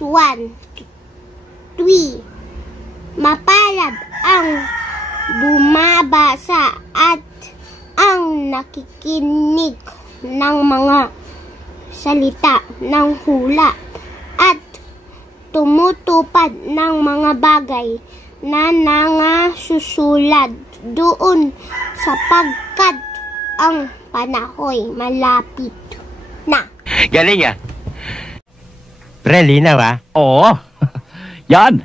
1, 3. Mapalad ang bumabasa at ang nakikinig ng mga salita ng hula at tumutupad ng mga bagay na nangasusulat doon sapagkat ang panahoy malapit na. Galing ah. Pre, linaw ah. Oo. Yan.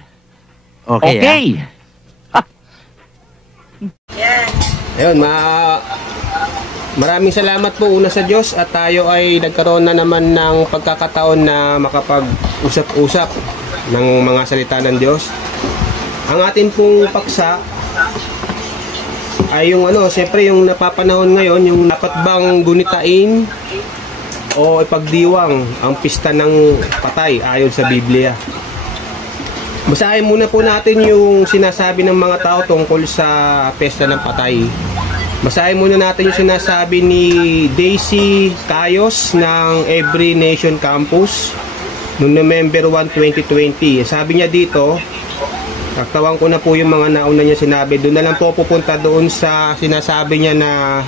Okay. Ayun, maraming salamat po una sa Diyos at tayo ay nagkaroon na naman ng pagkakataon na makapag-usap-usap ng mga salita ng Diyos. Ang atin pong paksa ay yung siyempre yung napapanahon ngayon, yung dapat bang gunitain o ipagdiwang ang pista ng patay ayon sa Biblia. Basahin muna po natin yung sinasabi ng mga tao tungkol sa pesta ng patay. Basahin muna natin yung sinasabi ni Daisy Cayos ng Every Nation Campus noong November 1, 2020. Sabi niya dito, taktawan ko na po yung mga nauna niya sinabi. Doon na lang po pupunta doon sa sinasabi niya na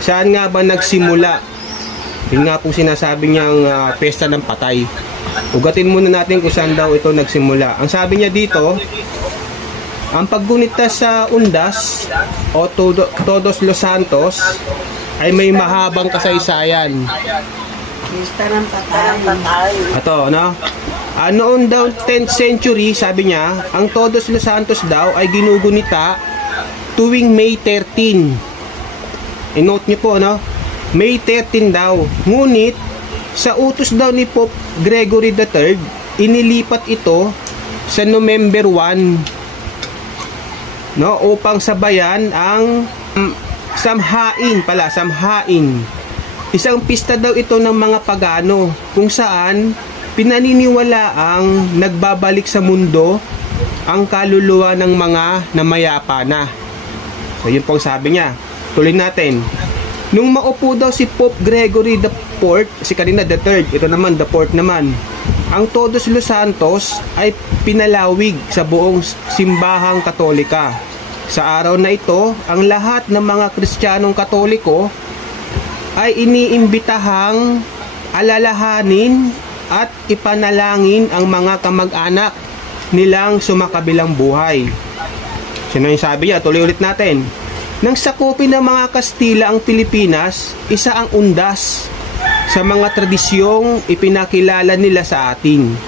saan nga ba nagsimula. Yun nga po sinasabi niyang pesta ng patay. Ugatin muna natin kung saan daw ito nagsimula. Ang sabi niya dito, ang paggunita sa Undas o Todos los Santos ay may mahabang kasaysayan. Pesta ng patay. Ito, noon daw 10th century, sabi niya, ang Todos los Santos daw ay ginugunita tuwing May 13. I-note niyo po, May 13 daw. Ngunit, sa utos daw ni Pope Gregory III, inilipat ito sa November 1, upang sabayan ang Samhain. Isang pista daw ito ng mga pagano, kung saan pinaniniwala ang nagbabalik sa mundo ang kaluluwa ng mga namayapa na. So yun pong sabi niya. Tuloy natin. Nung maupo daw si Pope Gregory IV, si kanina the third, ito naman the fourth naman, ang Todos los Santos ay pinalawig sa buong simbahang Katolika. Sa araw na ito, ang lahat ng mga Kristiyanong Katoliko ay iniimbitahang alalahanin at ipanalangin ang mga kamag-anak nilang sumakabilang buhay. Sino yung sabi niya? Tuloy ulit natin. Nang sakupin ng mga Kastila ang Pilipinas, isa ang undas sa mga tradisyong ipinakilala nila sa atin.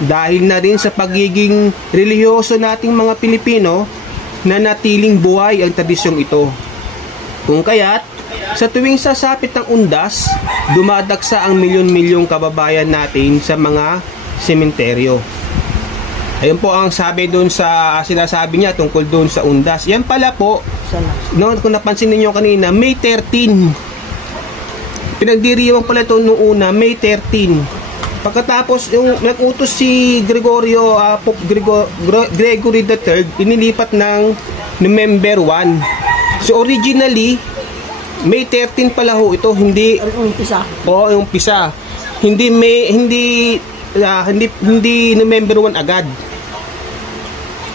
Dahil na rin sa pagiging relihiyoso nating mga Pilipino, na natiling buhay ang tradisyong ito. Kung kaya't, sa tuwing sasapit ng undas, dumadagsa ang milyon-milyong kababayan natin sa mga sementeryo. Ayun po ang sabi doon sa sinasabi niya tungkol doon sa undas. Yan pala po, kung napansin niyo kanina, May 13. Pinagdiriwang pala ito noong una, May 13. Pagkatapos, yung nag-utos si Pope Gregory III, inilipat ng November 1. So originally, May 13 pala ho ito, hindi yung umpisa. Hindi November 1 agad.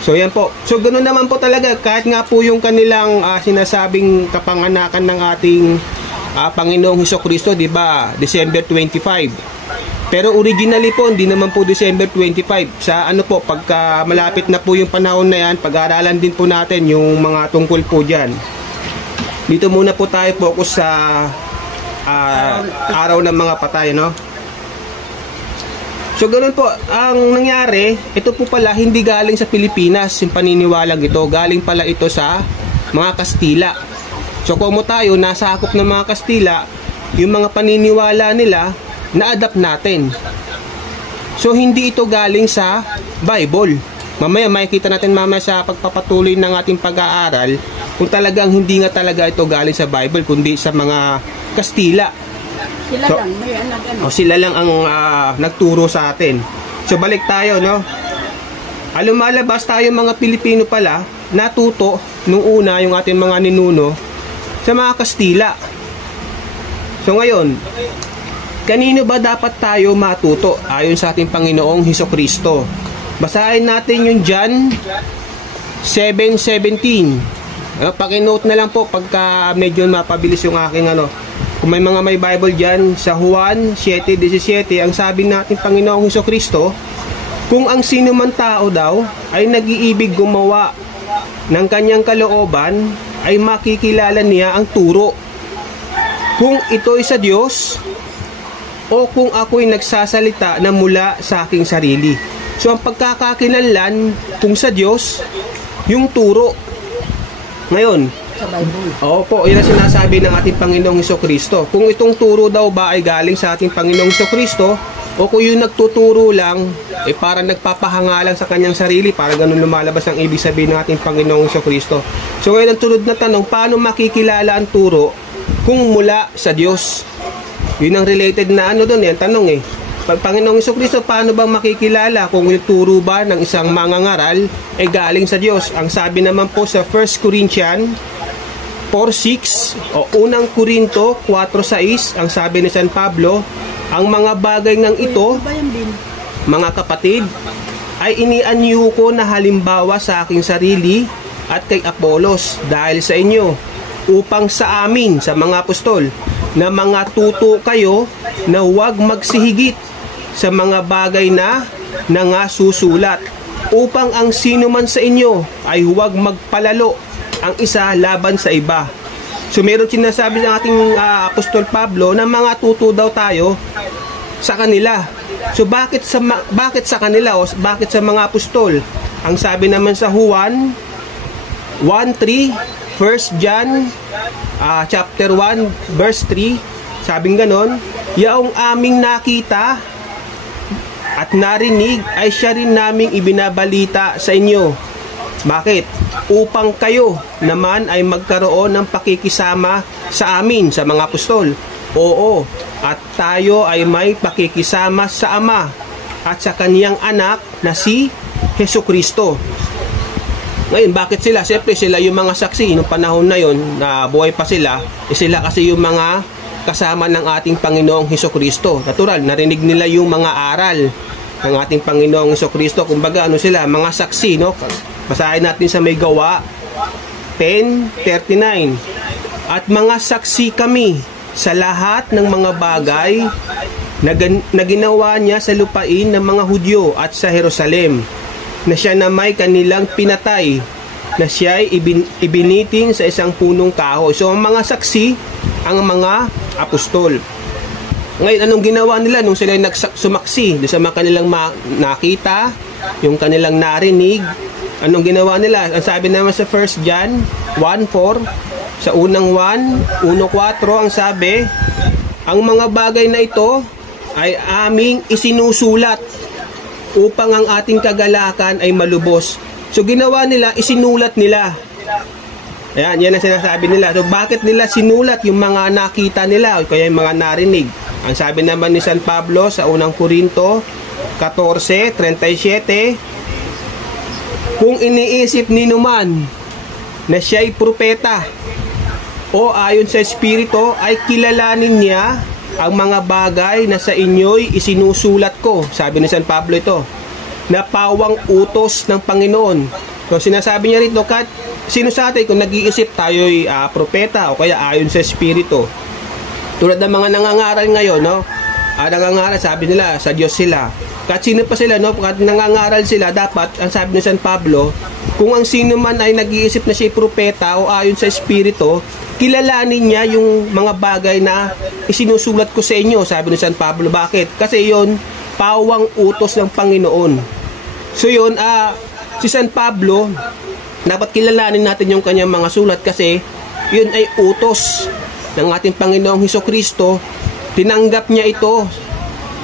So yan po. So ganoon naman po talaga, kahit nga po yung kanilang sinasabing kapanganakan ng ating Panginoong Hesukristo, di ba? December 25. Pero originally po, hindi naman po December 25. Sa pagka malapit na po yung panahon na yan, pag-aaralan din po natin yung mga tungkol po dyan. Dito muna po tayo focus sa araw ng mga patay, So ganoon po, ang nangyari, ito po pala hindi galing sa Pilipinas, yung paniniwalang ito, galing pala ito sa mga Kastila. So kung tayo, nasa akop ng mga Kastila, yung mga paniniwala nila, na-adapt natin. So hindi ito galing sa Bible. Mamaya makikita natin sa pagpapatuloy ng ating pag-aaral kung talagang hindi nga talaga ito galing sa Bible kundi sa mga Kastila. Sila lang ang nagturo sa atin. So balik tayo, lumalabas tayo mga Pilipino pala, natuto nung una yung ating mga ninuno sa mga Kastila. So ngayon, kanino ba dapat tayo matuto ayon sa ating Panginoong Hesukristo? Basahin natin yung John 7:17. Paki-note na lang po pagka medyo mapabilis yung aking Kung may Bible dyan, sa Juan 7:17, ang sabi natin Panginoong Hesukristo, kung ang sino man tao daw ay nag-iibig gumawa ng kanyang kalooban, ay makikilala niya ang turo. Kung ito'y sa Diyos, o kung ako'y nagsasalita na mula sa aking sarili. So, ang pagkakakilanlan kung sa Diyos, yung turo. Ngayon, Sa Bible. opo, yun ang sinasabi ng ating Panginoong Hesukristo. Kung itong turo daw ba ay galing sa ating Panginoong Hesukristo, o kung yung nagtuturo lang, para nagpapahanga lang sa kanyang sarili, para ganun lumalabas ang ibig sabihin ng ating Panginoong Hesukristo. So ngayon ang tunod na tanong, paano makikilala ang turo kung mula sa Diyos? Yun ang related na doon, yan tanong Panginoong Hesukristo, paano bang makikilala kung yung turo ba ng isang mangangaral ay galing sa Diyos? Ang sabi naman po sa 1 Corinthians 4:6 o unang Korinto 4:6, ang sabi ni San Pablo, ang mga bagay ngang ito, mga kapatid, ay inianyo ko na halimbawa sa aking sarili at kay Apolos dahil sa inyo, upang sa amin, sa mga apostol, na mga tuto kayo na huwag magsihigit sa mga bagay na nangasusulat, upang ang sino man sa inyo ay huwag magpalalo ang isa laban sa iba. So meron sinasabi ng ating Apostol Pablo na mga tuto daw tayo sa kanila. So bakit sa kanila o bakit sa mga apostol? Ang sabi naman sa Juan 1:3, 1 John chapter 1 verse 3, sabing ganon, yaong aming nakita at narinig ay siya rin naming ibinabalita sa inyo. Bakit? Upang kayo naman ay magkaroon ng pakikisama sa amin, sa mga apostol. Oo, at tayo ay may pakikisama sa Ama at sa kaniyang anak na si Hesukristo. Ngayon, bakit sila? Siyempre, sila yung mga saksi. Noong panahon na yon, na buhay pa sila, sila kasi yung mga kasama ng ating Panginoong Hesukristo. Natural, narinig nila yung mga aral ng ating Panginoong Hesukristo. Kumbaga, sila? Mga saksi, no? Basahin natin sa may Gawa 10:39. At mga saksi kami sa lahat ng mga bagay na ginawa niya sa lupain ng mga Hudyo at sa Jerusalem, na siya na may kanilang pinatay, na siya ay ibinitin sa isang punong kahoy. So ang mga saksi, ang mga apostol. Ngayon, anong ginawa nila nung sila sumaksi sa mga kanilang nakita, yung kanilang narinig? Anong ginawa nila? Ang sabi naman sa 1 John 1:4, sa unang 1:4, ang sabi, ang mga bagay na ito ay aming isinusulat upang ang ating kagalakan ay malubos. So ginawa nila, isinulat nila. Ayan, yan ang sinasabi nila. So bakit nila sinulat yung mga nakita nila o kaya yung mga narinig? Ang sabi naman ni San Pablo sa unang Korinto 14:37, kung iniisip ninuman na siya'y propeta o ayon sa Espiritu, ay kilalanin niya ang mga bagay na sa inyo'y isinusulat ko. Sabi ni San Pablo ito, na pawang utos ng Panginoon. So sinasabi niya rito, sino sa atin kung nag-iisip tayo'y propeta o kaya ayon sa Espiritu? Tulad ng mga nangangaral ngayon, no? Nangangaral, sabi nila, sa Diyos sila. Kahit sino pa sila, no? Kahit nangangaral sila, dapat, ang sabi ni San Pablo, kung ang sino man ay nag-iisip na siya'y propeta o ayon sa Espiritu, kilalanin niya yung mga bagay na isinusulat ko sa inyo, sabi ni San Pablo. Bakit? Kasi yon pawang utos ng Panginoon. So yun, si San Pablo, dapat kilalanin natin yung kanyang mga sulat kasi yun ay utos ng ating Panginoong Hesukristo. Tinanggap niya ito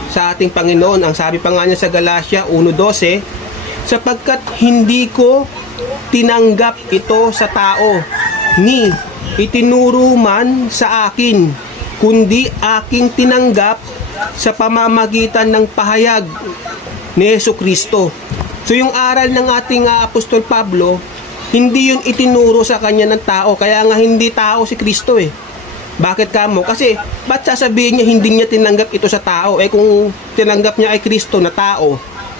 sa ating Panginoon. Ang sabi pa nga niya sa Galatia 1:12, sapagkat hindi ko tinanggap ito sa tao, ni itinuro man sa akin, kundi aking tinanggap sa pamamagitan ng pahayag ni Hesukristo. So yung aral ng ating Apostol Pablo, hindi yun itinuro sa kanya ng tao, kaya nga hindi tao si Kristo Bakit kamo? Kasi, ba't sasabihin niya hindi niya tinanggap ito sa tao? Eh kung tinanggap niya ay Kristo na tao,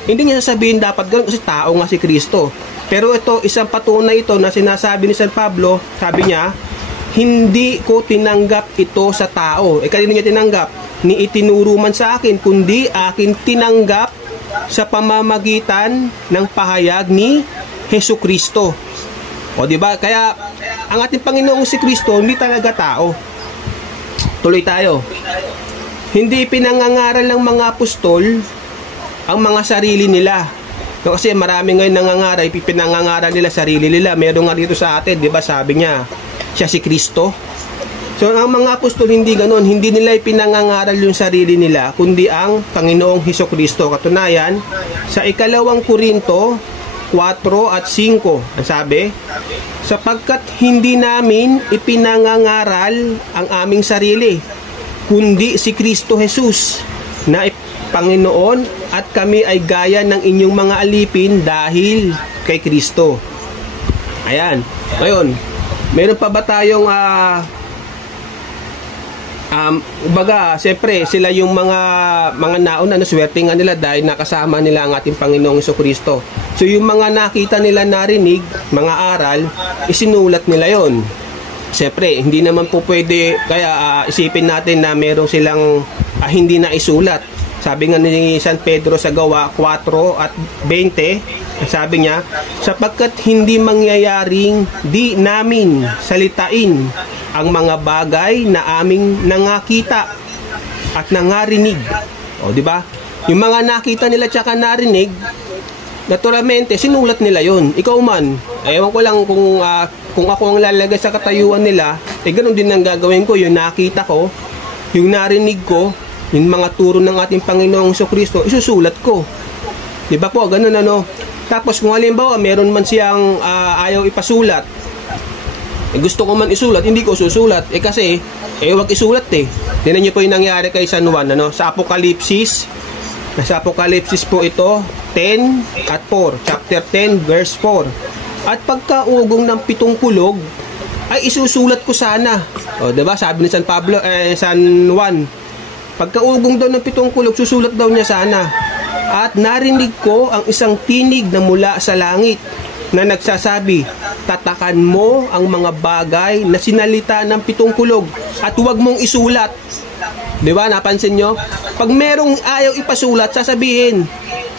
hindi niya sasabihin dapat gano'n kasi tao nga si Kristo. Pero ito, isang patunay ito na sinasabi ni San Pablo, sabi niya, hindi ko tinanggap ito sa tao. Eh kanino niya tinanggap? Ni itinuro man sa akin, kundi akin tinanggap sa pamamagitan ng pahayag ni Hesus Kristo. O di ba? Kaya ang ating Panginoong si Kristo hindi talaga tao. Tuloy tayo. Hindi pinangangaral ng mga apostol ang mga sarili nila. Kasi marami ngayon nangangaral, pinangangaral nila sarili nila. Meron nga dito sa atin, di ba? Sabi niya, siya si Kristo. So ang mga apostol hindi ganoon, hindi nila ipinangangaral yung sarili nila, kundi ang Panginoong Hesus Kristo. Katunayan, sa 2 Korinto 4 at 5, ang sabi, sapagkat hindi namin ipinangangaral ang aming sarili, kundi si Kristo Jesus na Panginoon, at kami ay gaya ng inyong mga alipin dahil kay Kristo. Ayan. Ngayon, meron pa ba tayong baga, siyempre, sila yung mga nauna na swerte nga nila dahil nakasama nila ang ating Panginoong Jesucristo. So, yung mga nakita nila, narinig, mga aral, isinulat nila yon. Siyempre, hindi naman po pwede, kaya isipin natin na meron silang hindi na isulat. Sabi nga ni San Pedro sa Gawa 4 at 20, sabi niya, sapagkat hindi mangyayaring di namin salitain ang mga bagay na aming nangakita at nangarinig. O, di ba? Yung mga nakita nila tsaka narinig, naturalmente, sinulat nila yon. Ikaw man, ewan ko lang kung ako ang lalagay sa katayuan nila, ganoon din ang gagawin ko. Yung nakita ko, yung narinig ko, yung mga turo ng ating Panginoong Jesucristo, isusulat ko. Di ba po? Ganun ano. Tapos kung halimbawa, meron man siyang ayaw ipasulat, gusto ko man isulat, hindi ko susulat. Kasi, wag isulat eh. Tingnan niyo po yung nangyari kay San Juan, ano? Sa Apokalipsis. Nasa Apokalipsis po ito, 10 at 4. Chapter 10, verse 4. At pagkaugong ng 7 kulog, ay isusulat ko sana. O, diba? Sabi ni San Pablo, San Juan, pagkaugong daw ng 7 kulog, susulat daw niya sana. At narinig ko ang isang tinig na mula sa langit na nagsasabi, tatakan mo ang mga bagay na sinalita ng 7 kulog at huwag mong isulat. Di ba? Napansin nyo? Pag merong ayaw ipasulat, sasabihin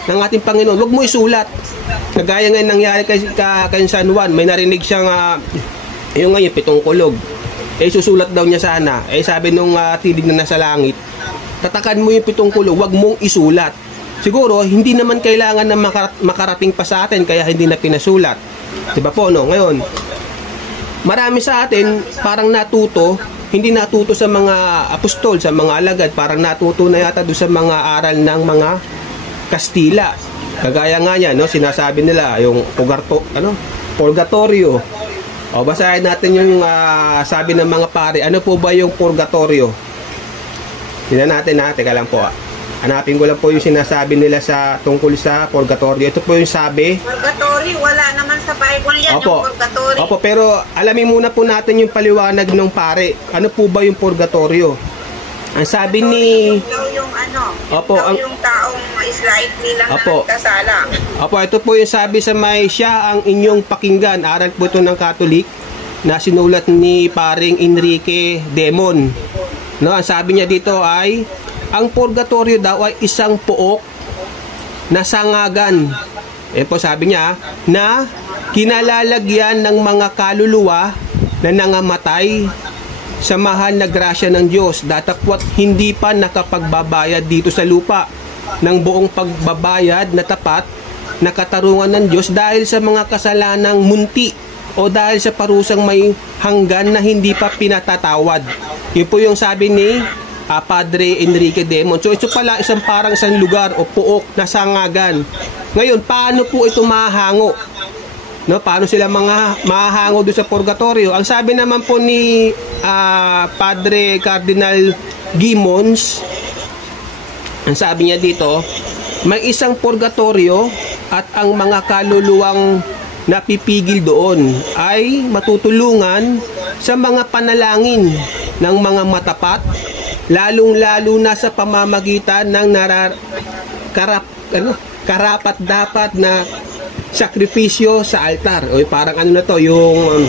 ng ating Panginoon, huwag mo isulat. Kagaya ngayon nangyari kay San Juan, may narinig siyang yung ngayon 7 kulog. Susulat daw niya sana. Sabi nung tinig na nasa langit, tatakan mo yung 7 kulog, huwag mong isulat. Siguro, hindi naman kailangan na makarating pa sa atin, kaya hindi na pinasulat. Diba po, no? Ngayon, marami sa atin, parang natuto, hindi natuto sa mga apostol, sa mga alagad, parang natuto na yata doon sa mga aral ng mga Kastila. Kagaya nga yan, no? Sinasabi nila, yung purgatorio. O, basahin natin yung sabi ng mga pare, ano po ba yung purgatorio? Tingnan natin, teka lang po. Hanapin ko lang po yung sinasabi nila tungkol sa purgatorio. Ito po yung sabi. Purgatorio, wala naman sa Bible yan. Opo, yung purgatorio. Opo, pero alamin muna po natin yung paliwanag ng pare. Ano po ba yung purgatorio? Ang sabi ni... yung opo, yung taong slightly lang na nagkasala. Opo, ito po yung sabi sa may siya ang inyong pakinggan. Aral po ito ng Katolik na sinulat ni paring Enrique Demon. No, ang sabi niya dito ay... Ang purgatorio daw ay isang pook na sangagan. Po sabi niya, na kinalalagyan ng mga kaluluwa na nangamatay sa mahal na grasya ng Diyos, datapwat hindi pa nakapagbabayad dito sa lupa ng buong pagbabayad na tapat na katarungan ng Diyos dahil sa mga kasalanang munti o dahil sa parusang may hanggan na hindi pa pinatatawad. Yun po yung sabi ni Padre Enrique Demon. So ito pala isang lugar o puok na sangagan. Ngayon, paano po ito mahango? No, paano sila mahango doon sa purgatorio? Ang sabi naman po ni Padre Cardinal Gimons, ang sabi niya dito, may isang purgatorio at ang mga kaluluwang napipigil doon ay matutulungan sa mga panalangin ng mga matapat, lalong-lalo na sa pamamagitan ng karapat-dapat na sakripisyo sa altar. O parang ano na to, yung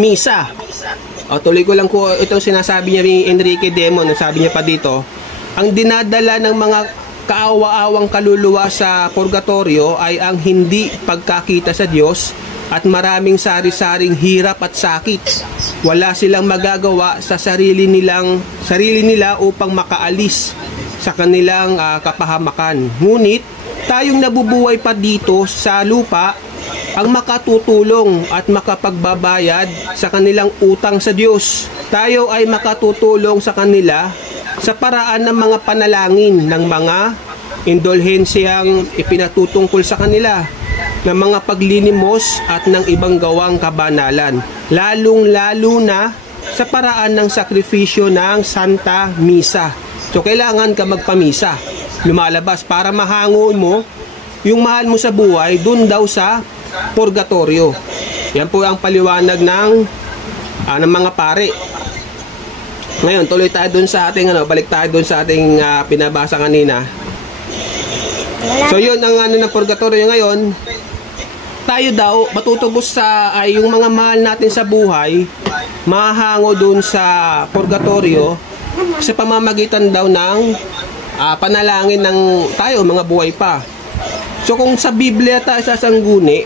misa. O tuloy ko lang ko itong sinasabi niya ni Enrique Demon, sabi niya pa dito, ang dinadala ng mga kaawa-awang kaluluwa sa purgatorio ay ang hindi pagkakita sa Diyos at maraming sari-saring hirap at sakit. Wala silang magagawa sa sarili nila upang makaalis sa kanilang kapahamakan. Ngunit tayong nabubuhay pa dito sa lupa ang makatutulong at makapagbabayad sa kanilang utang sa Diyos. Tayo ay makatutulong sa kanila sa paraan ng mga panalangin ng mga indulhensyang ipinatutungkol sa kanila, ng mga paglinimos at ng ibang gawang kabanalan, lalong-lalo na sa paraan ng sakripisyo ng Santa Misa. So kailangan ka magpamisa, lumalabas para mahangon mo yung mahal mo sa buhay dun daw sa purgatorio. Yan po ang paliwanag ng mga pare. Ngayon, tuloy tayo dun sa ating balik tayo dun sa ating pinabasa kanina. So yun ang ng purgatorio ngayon. Tayo daw matutubos sa yung mga mahal natin sa buhay, mahango dun sa purgatorio sa pamamagitan daw ng panalangin ng tayo mga buhay pa. So kung sa Biblia tayo sasangguni,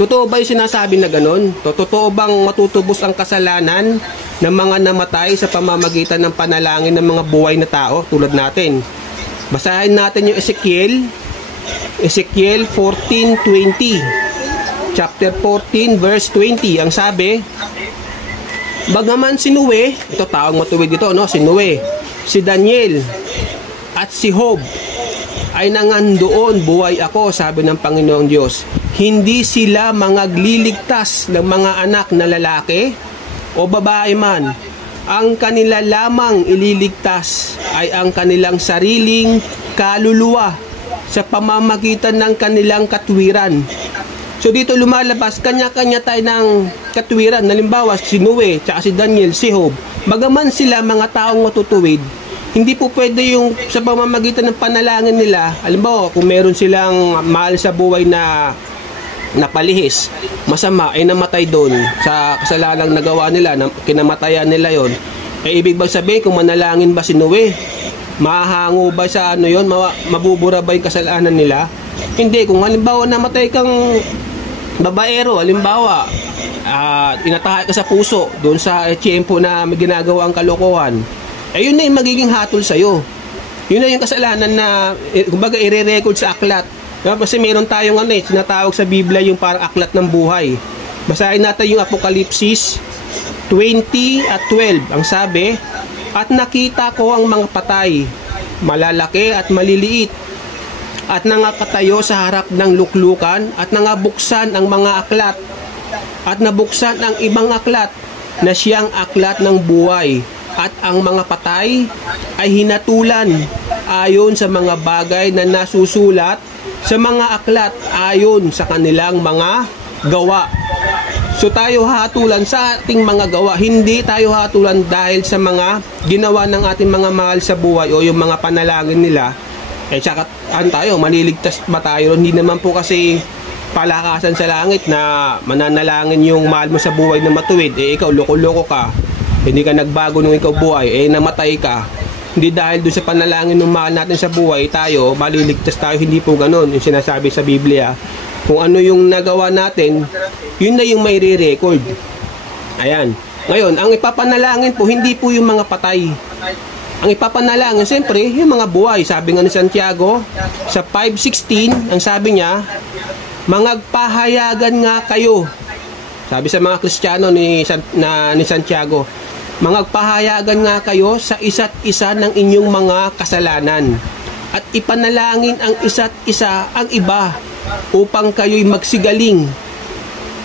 totoo ba yung sinasabi na ganun? Totoo bang matutubos ang kasalanan ng mga namatay sa pamamagitan ng panalangin ng mga buhay na tao tulad natin? Basahin natin yung Ezekiel 14:20. Chapter 14 verse 20. Ang sabi, bagaman si Noe, ito taong matuwid ito, no? Si Noe, si Daniel at si Job ay nangandoon, buhay ako, sabi ng Panginoong Diyos. Hindi sila mangagliligtas ng mga anak na lalaki o babae man. Ang kanila lamang ililigtas ay ang kanilang sariling kaluluwa sa pamamagitan ng kanilang katwiran. So dito lumalabas, kanya-kanya tayo ng katwiran. Halimbawa, si Noe, tsaka si Daniel, si Job. Bagaman sila mga taong matutuwid, hindi po pwede yung sa pamamagitan ng panalangin nila. Halimbawa, kung meron silang mahal sa buhay na napalihis, masama, ay namatay doon sa kasalanang nagawa nila, kinamatayan nila yon. Ibig bang sabihin, kung manalangin ba si Noe, mahango ba sa yon, mabubura ba yung kasalanan nila? Hindi. Kung halimbawa namatay kang babaero, halimbawa tinatahay ka sa puso doon sa tiyempo na may ginagawa ang kalokohan, yun na yung magiging hatol sa'yo. Yun na yung kasalanan na kumbaga i-record sa aklat. Kasi meron tayong sinatawag sa Biblia yung parang aklat ng buhay. Basahin natin yung Apokalipsis 20:12. Ang sabi, at nakita ko ang mga patay, malalaki at maliliit, at nangakatayo sa harap ng luklukan, at nangabuksan ang mga aklat, at nabuksan ang ibang aklat na siyang aklat ng buhay, at ang mga patay ay hinatulan ayon sa mga bagay na nasusulat sa mga aklat ayon sa kanilang mga gawa. So tayo hatulan sa ating mga gawa, hindi tayo hatulan dahil sa mga ginawa ng ating mga mahal sa buhay o yung mga panalangin nila. Tsaka tayo, maliligtas ba tayo? Hindi naman po kasi palakasan sa langit na mananalangin yung mahal mo sa buhay na matuwid. Ikaw, loko-loko ka. Hindi ka nagbago nung ikaw buhay, namatay ka. Hindi dahil doon sa panalangin ng mahal natin sa buhay, tayo, maliligtas tayo. Hindi po ganun yung sinasabi sa Biblia. Kung ano yung nagawa natin, yun na yung may re-record. Ayan. Ngayon, ang ipapanalangin po, hindi po yung mga patay. Ang ipapanalangin, siyempre, yung mga buhay. Sabi nga ni Santiago, sa 5:16, ang sabi niya, mangagpahayagan nga kayo. Sabi sa mga Kristiyano ni Santiago, mangagpahayagan nga kayo sa isa't isa ng inyong mga kasalanan, at ipanalangin ang isa't isa ang iba upang kayo'y magsigaling.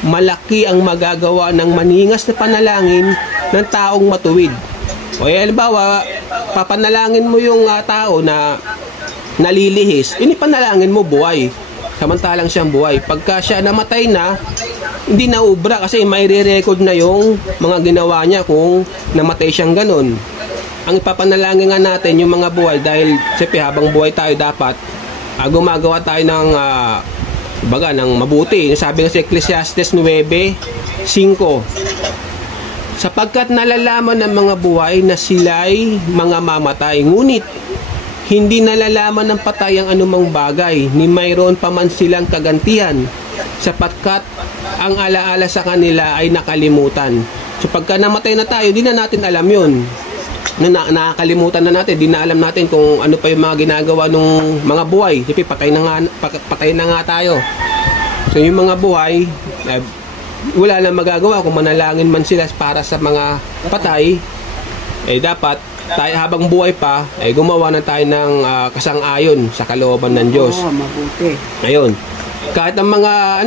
Malaki ang magagawa ng maningas na panalangin ng taong matuwid. O halimbawa, papanalangin mo yung tao na nalilihis, inipanalangin mo buhay. samantalang siyang buhay. Pagka siya namatay na, hindi na ubra kasi may re-record na yung mga ginawa niya kung namatay siyang ganun. Ang ipapanalangin nga natin yung mga buhay dahil siyempre habang buhay tayo dapat gumagawa tayo ng ng mabuti. Sabi nga sa Ecclesiastes 9:5, sapagkat nalalaman ng mga buhay na sila'y mga mamatay, ngunit hindi nalalaman ng patay ang anumang bagay, ni mayroon pa man silang kagantihan, sapagkat ang alaala sa kanila ay nakalimutan. So pagka namatay na tayo, di na natin alam yun. Nakakalimutan na natin, di na alam natin kung ano pa yung mga ginagawa ng mga buhay. Siyempre, patay na nga tayo. So yung mga buhay, wala na magagawa kung manalangin man sila para sa mga patay. Dapat tayo habang buhay pa gumawa na tayo ng kasang-ayon sa kalooban ng Diyos. Mabuti. Ayun. Kahit ang mga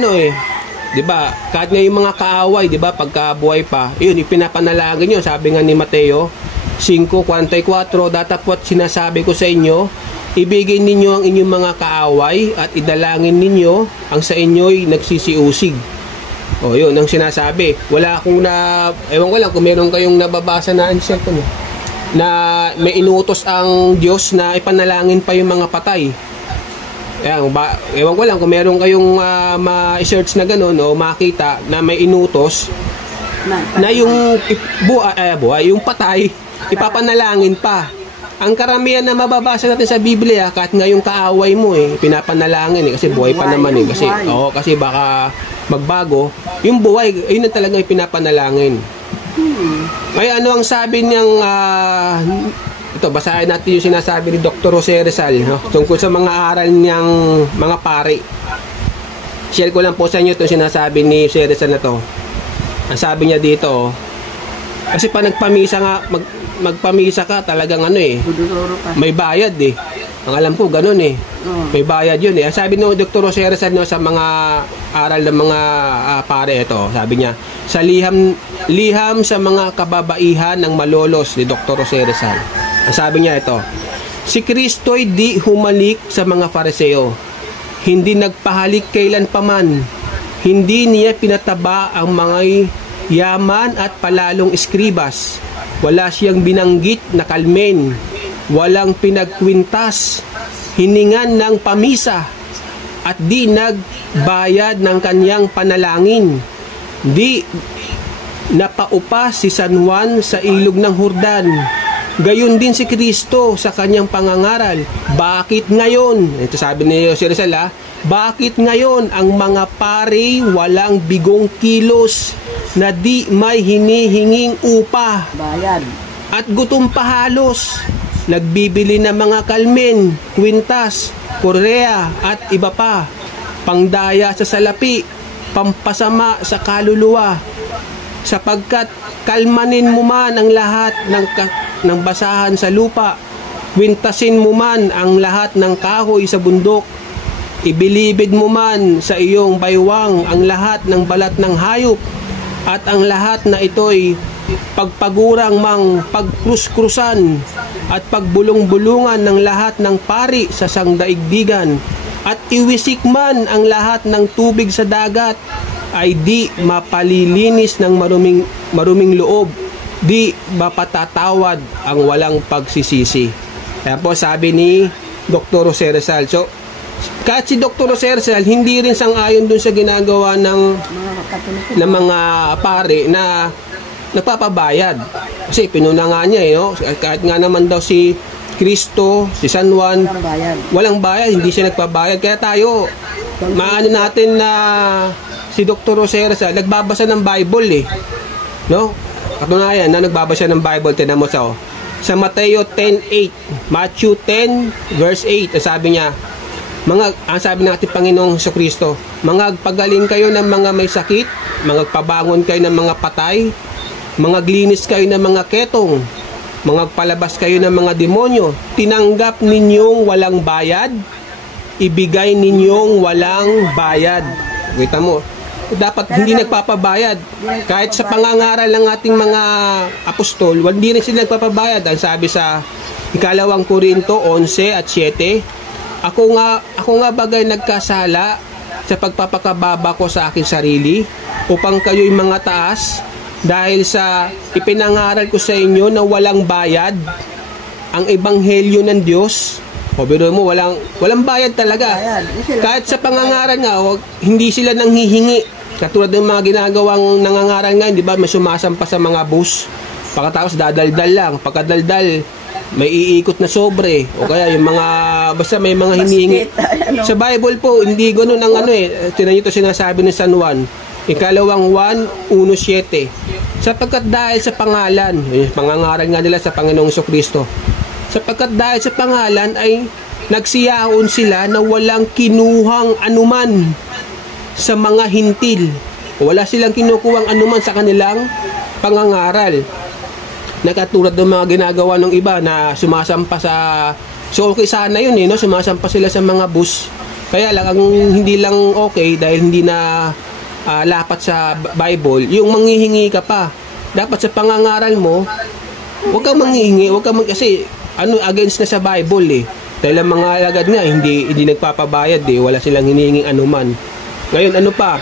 'di ba? Kahit nga yung mga kaaway, 'di ba, pagka buhay pa, yun ipinapanalangin niyo. Sabi nga ni Mateo 5:44, datapwat sinasabi ko sa inyo, ibigay ninyo ang inyong mga kaaway at idalangin ninyo ang sa inyo'y nagsisiusig. Yun ang sinasabi. Wala akong ewan ko lang kung meron kayong nababasa na na may inutos ang Diyos na ipanalangin pa yung mga patay. Ewan ko lang kung meron kayong ma-search na gano'n o makita na may inutos na yung buhay, yung patay, ipapanalangin pa. Ang karamihan na mababasa natin sa Biblia, kahit nga yung kaaway mo pinapanalangin kasi buhay pa naman kasi kasi baka magbago. Yung buhay, yun na talaga yung pinapanalangin. Ay ano ang sabi niyang ito, basahin natin yung sinasabi ni Dr. Jose Rizal tungkol sa mga aral niyang mga pari. Share ko lang po sa inyo itong sinasabi ni Jose Rizal na to. Ang sabi niya dito, kasi pa nagpamisa nga, magpamisa ka talagang may bayad Ang alam ko ganun may bayad yun Ang sabi ni Dr. Jose Rizal sa mga aral ng mga pare ito, sabi niya, sa liham sa mga kababaihan ng malolos ni Dr. Jose Rizal. Ang sabi niya ito, si Kristo'y di humalik sa mga Fariseo, hindi nagpahalik kailan paman, hindi niya pinataba ang mga yaman at palalong eskribas, wala siyang binanggit na kalmen, walang pinagkwintas, hiningan ng pamisa, at di nagbayad ng kanyang panalangin, di napaupa si San Juan sa ilog ng Jordan. Gayon din si Kristo sa kanyang pangangaral. Bakit ngayon? Ito sabi ni Jose Rizal, bakit ngayon ang mga pari walang bigong kilos na di may hinihinging upa? Bayad. At gutom pa halos. Nagbibili ng mga kalmen, kwintas, korea at iba pa. Pangdaya sa salapi, pampasama sa kaluluwa. Sapagkat kalmanin mo man ang lahat ng basahan sa lupa, kwintasin mo man ang lahat ng kahoy sa bundok, ibilibid mo man sa iyong baywang ang lahat ng balat ng hayop, at ang lahat na ito'y pagpagurang mang pagkrus-krusan at pagbulong-bulungan ng lahat ng pari sa sangdaigdigan, at iwisik man ang lahat ng tubig sa dagat, ay di mapalilinis ng maruming loob, di mapatatawad ang walang pagsisisi. Kaya po sabi ni Dr. Jose Rizal. So, kahit si Dr. Jose Rizal, hindi rin sang-ayon dun sa ginagawa ng mga pare na nagpapabayad. Kasi pinuna nga niya, kahit nga naman daw si Kristo, si San Juan, walang bayad, hindi siya nagpabayad. Kaya tayo, maano natin na si Dr. Jose Rizal nagbabasa ng Bible katunayan na nagbabasa ng Bible. Tingnan mo sa Mateo 10:8, Matthew 10 verse 8, sabi niya, ang sabi ng ating Panginoong Jesucristo, mangagpagaling kayo ng mga may sakit, mangagpabangon kayo ng mga patay, mangaglinis kayo ng mga ketong, mangagpalabas kayo ng mga demonyo. Tinanggap ninyong walang bayad, ibigay ninyong walang bayad. Kita mo, dapat hindi nagpapabayad. Kahit sa pangangaral ng ating mga apostol, hindi rin sila nagpapabayad. Ang sabi sa 2 Korinto 11:7, Ako nga bagay nagkasala sa pagpapakababa ko sa aking sarili upang kayo'y mga taas dahil sa ipinangaral ko sa inyo na walang bayad ang ebanghelyo ng Diyos. O biro mo, walang bayad talaga. Kahit sa pangangaral nga, hindi sila nanghihingi. Katulad ng mga ginagawang nangangaral nga, di ba, may sumasampa sa mga bus. Pagkatapos dadaldal lang. Pagkadaldal, may iikot na sobre. O kaya yung mga, basta may mga hinihingi. Sa Bible po, hindi ganoon ang tinan nyo ito sinasabi ng San Juan. Ikalawang 1:1-7. Sapagkat dahil sa pangalan, pangangaral nga nila sa Panginoong Jesucristo. Sapagkat dahil sa pangalan ay nagsiyahon sila na walang kinuhang anuman sa mga hintil. Wala silang kinukuhang anuman sa kanilang pangangaral. Nakatulad ng mga ginagawa ng iba na sumasampa sa... So okay sana yun no? Sumasampa sila sa mga bus. Kaya lang, ang hindi lang okay dahil hindi na lapat sa Bible, yung manghihingi ka pa. Dapat sa pangangaral mo, huwag kang manghihingi, kasi against na sa Bible Dahil ang mga alagad nga, hindi nagpapabayad wala silang hinihinging anuman. Ngayon, ano pa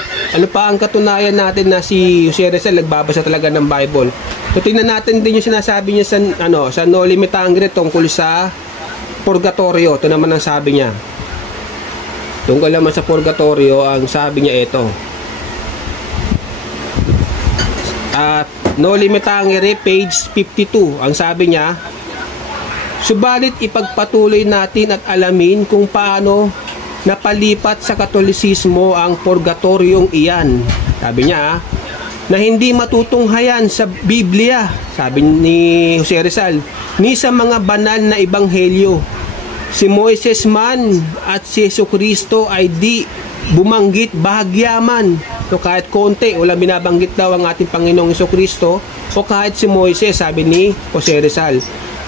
ang katunayan natin na si Jose Rizal nagbabasa talaga ng Bible? So, tingnan natin din yung sinasabi niya sa Noli Me Tangere tungkol sa purgatorio. Ito naman ang sabi niya. Tungkol naman sa purgatorio, ang sabi niya ito. Noli Me Tangere, page 52. Ang sabi niya, subalit ipagpatuloy natin at alamin kung paano napalipat sa Katolisismo ang purgatoryong iyan. Sabi niya, na hindi matutunghayan sa Biblia, sabi ni Jose Rizal, ni sa mga banal na ebanghelyo. Si Moises man at si Jesucristo ay di bumanggit bahagyaman. So kahit konti, walang binabanggit daw ang ating Panginoong Jesucristo o kahit si Moises, sabi ni Jose Rizal.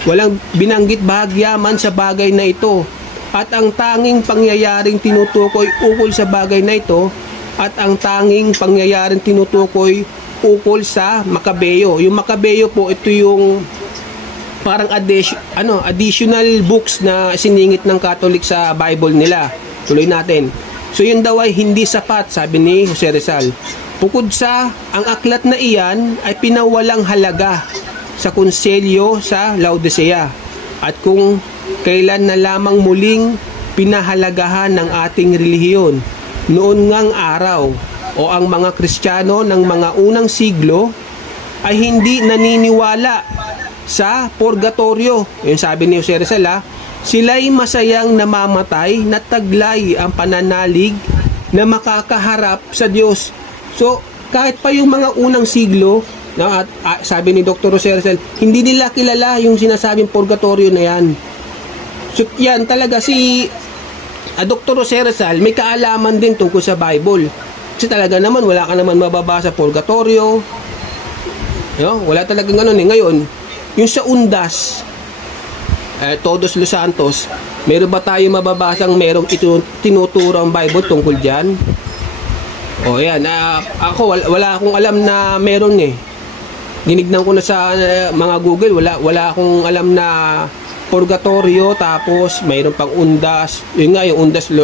Walang binanggit bahagyaman sa bagay na ito. At ang tanging pangyayaring tinutukoy ukol sa bagay na ito ukol sa Makabeo. Yung Makabeo po, ito yung parang additional books na siningit ng Catholic sa Bible nila. Tuloy natin. So yun daw ay hindi sapat, sabi ni Jose Rizal. Bukod sa ang aklat na iyan ay pinawalang halaga sa konselyo sa Laodicea at kung kailan na lamang muling pinahalagahan ng ating relihiyon noon ngang araw o ang mga Kristiyano ng mga unang siglo ay hindi naniniwala sa purgatorio. Yung sabi ni Jose Rizal, sila'y masayang namamatay na taglay ang pananalig na makakaharap sa Diyos. So kahit pa yung mga unang siglo, sabi ni Dr. Jose Rizal, hindi nila kilala yung sinasabing purgatorio na yan. So yan talaga si Dr. Jose Rizal may kaalaman din tungkol sa Bible. Kasi talaga naman wala ka naman mababasa purgatorio. Wala talagang ngayon, yung sa Undas, Todos Los Santos, meron ba tayo mababasang merong tinuturo ang Bible tungkol dyan? O yan, ako wala akong alam na meron Dinignan ko na sa mga Google, wala akong alam na purgatorio, tapos mayroon pang Undas, yung Undas,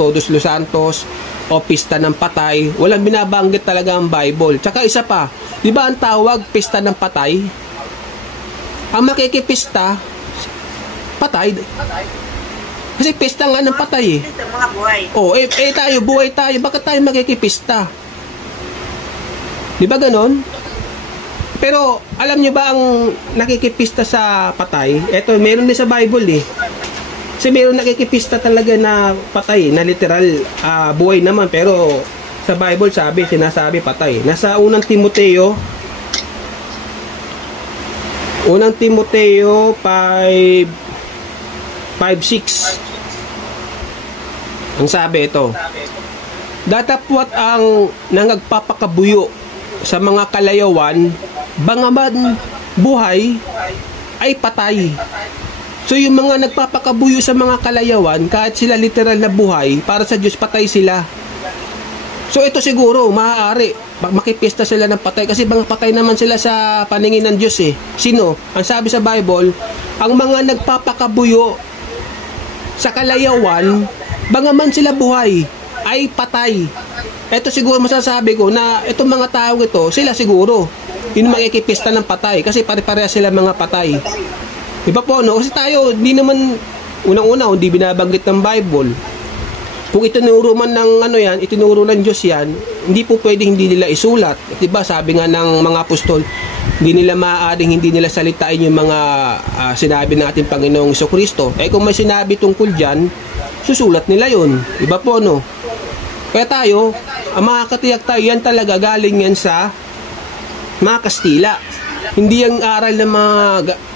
Todos Los Santos, o Pista ng Patay. Walang binabanggit talaga ang Bible. Tsaka isa pa, di ba ang tawag Pista ng Patay? Ang makikipista, patay. Kasi pista nga ng patay mga buhay. Tayo, buhay tayo. Bakit tayo makikipista? Di ba ganon? Pero, alam nyo ba ang nakikipista sa patay? Eto, meron din sa Bible Kasi meron nakikipista talaga na patay, na literal, buhay naman. Pero, sa Bible sinasabi patay. Nasa unang Timoteo 5:6. Ang sabi ito, datapwat ang nangagpapakabuyo sa mga kalayawan, bangaman buhay ay patay. So yung mga nagpapakabuyo sa mga kalayawan, kahit sila literal na buhay, para sa Diyos patay sila. So ito siguro, maaari makipista sila ng patay kasi mga patay naman sila sa paningin ng Diyos Sino? Ang sabi sa Bible, ang mga nagpapakabuyo sa kalayawan, bangaman sila buhay, ay patay. Ito siguro masasabi ko na itong mga tao ito, sila siguro, yung makikipista ng patay, kasi pare-pareha sila mga patay. Iba po, no? Kasi tayo, di naman, unang-una, hindi binabanggit ng Bible. Kung itinuro man ng ano yan, itinuro ng Diyos yan, hindi po pwedeng hindi nila isulat. At diba, sabi nga ng mga apostol, hindi nila maaaring hindi nila salitain yung mga sinabi ng ating Panginoong Jesucristo. Eh kung may sinabi tungkol dyan, susulat nila yun. Diba po, no? Kaya tayo, ang makakatiyak tayo, yan talaga galing yan sa mga Kastila. Hindi ang aral ng mga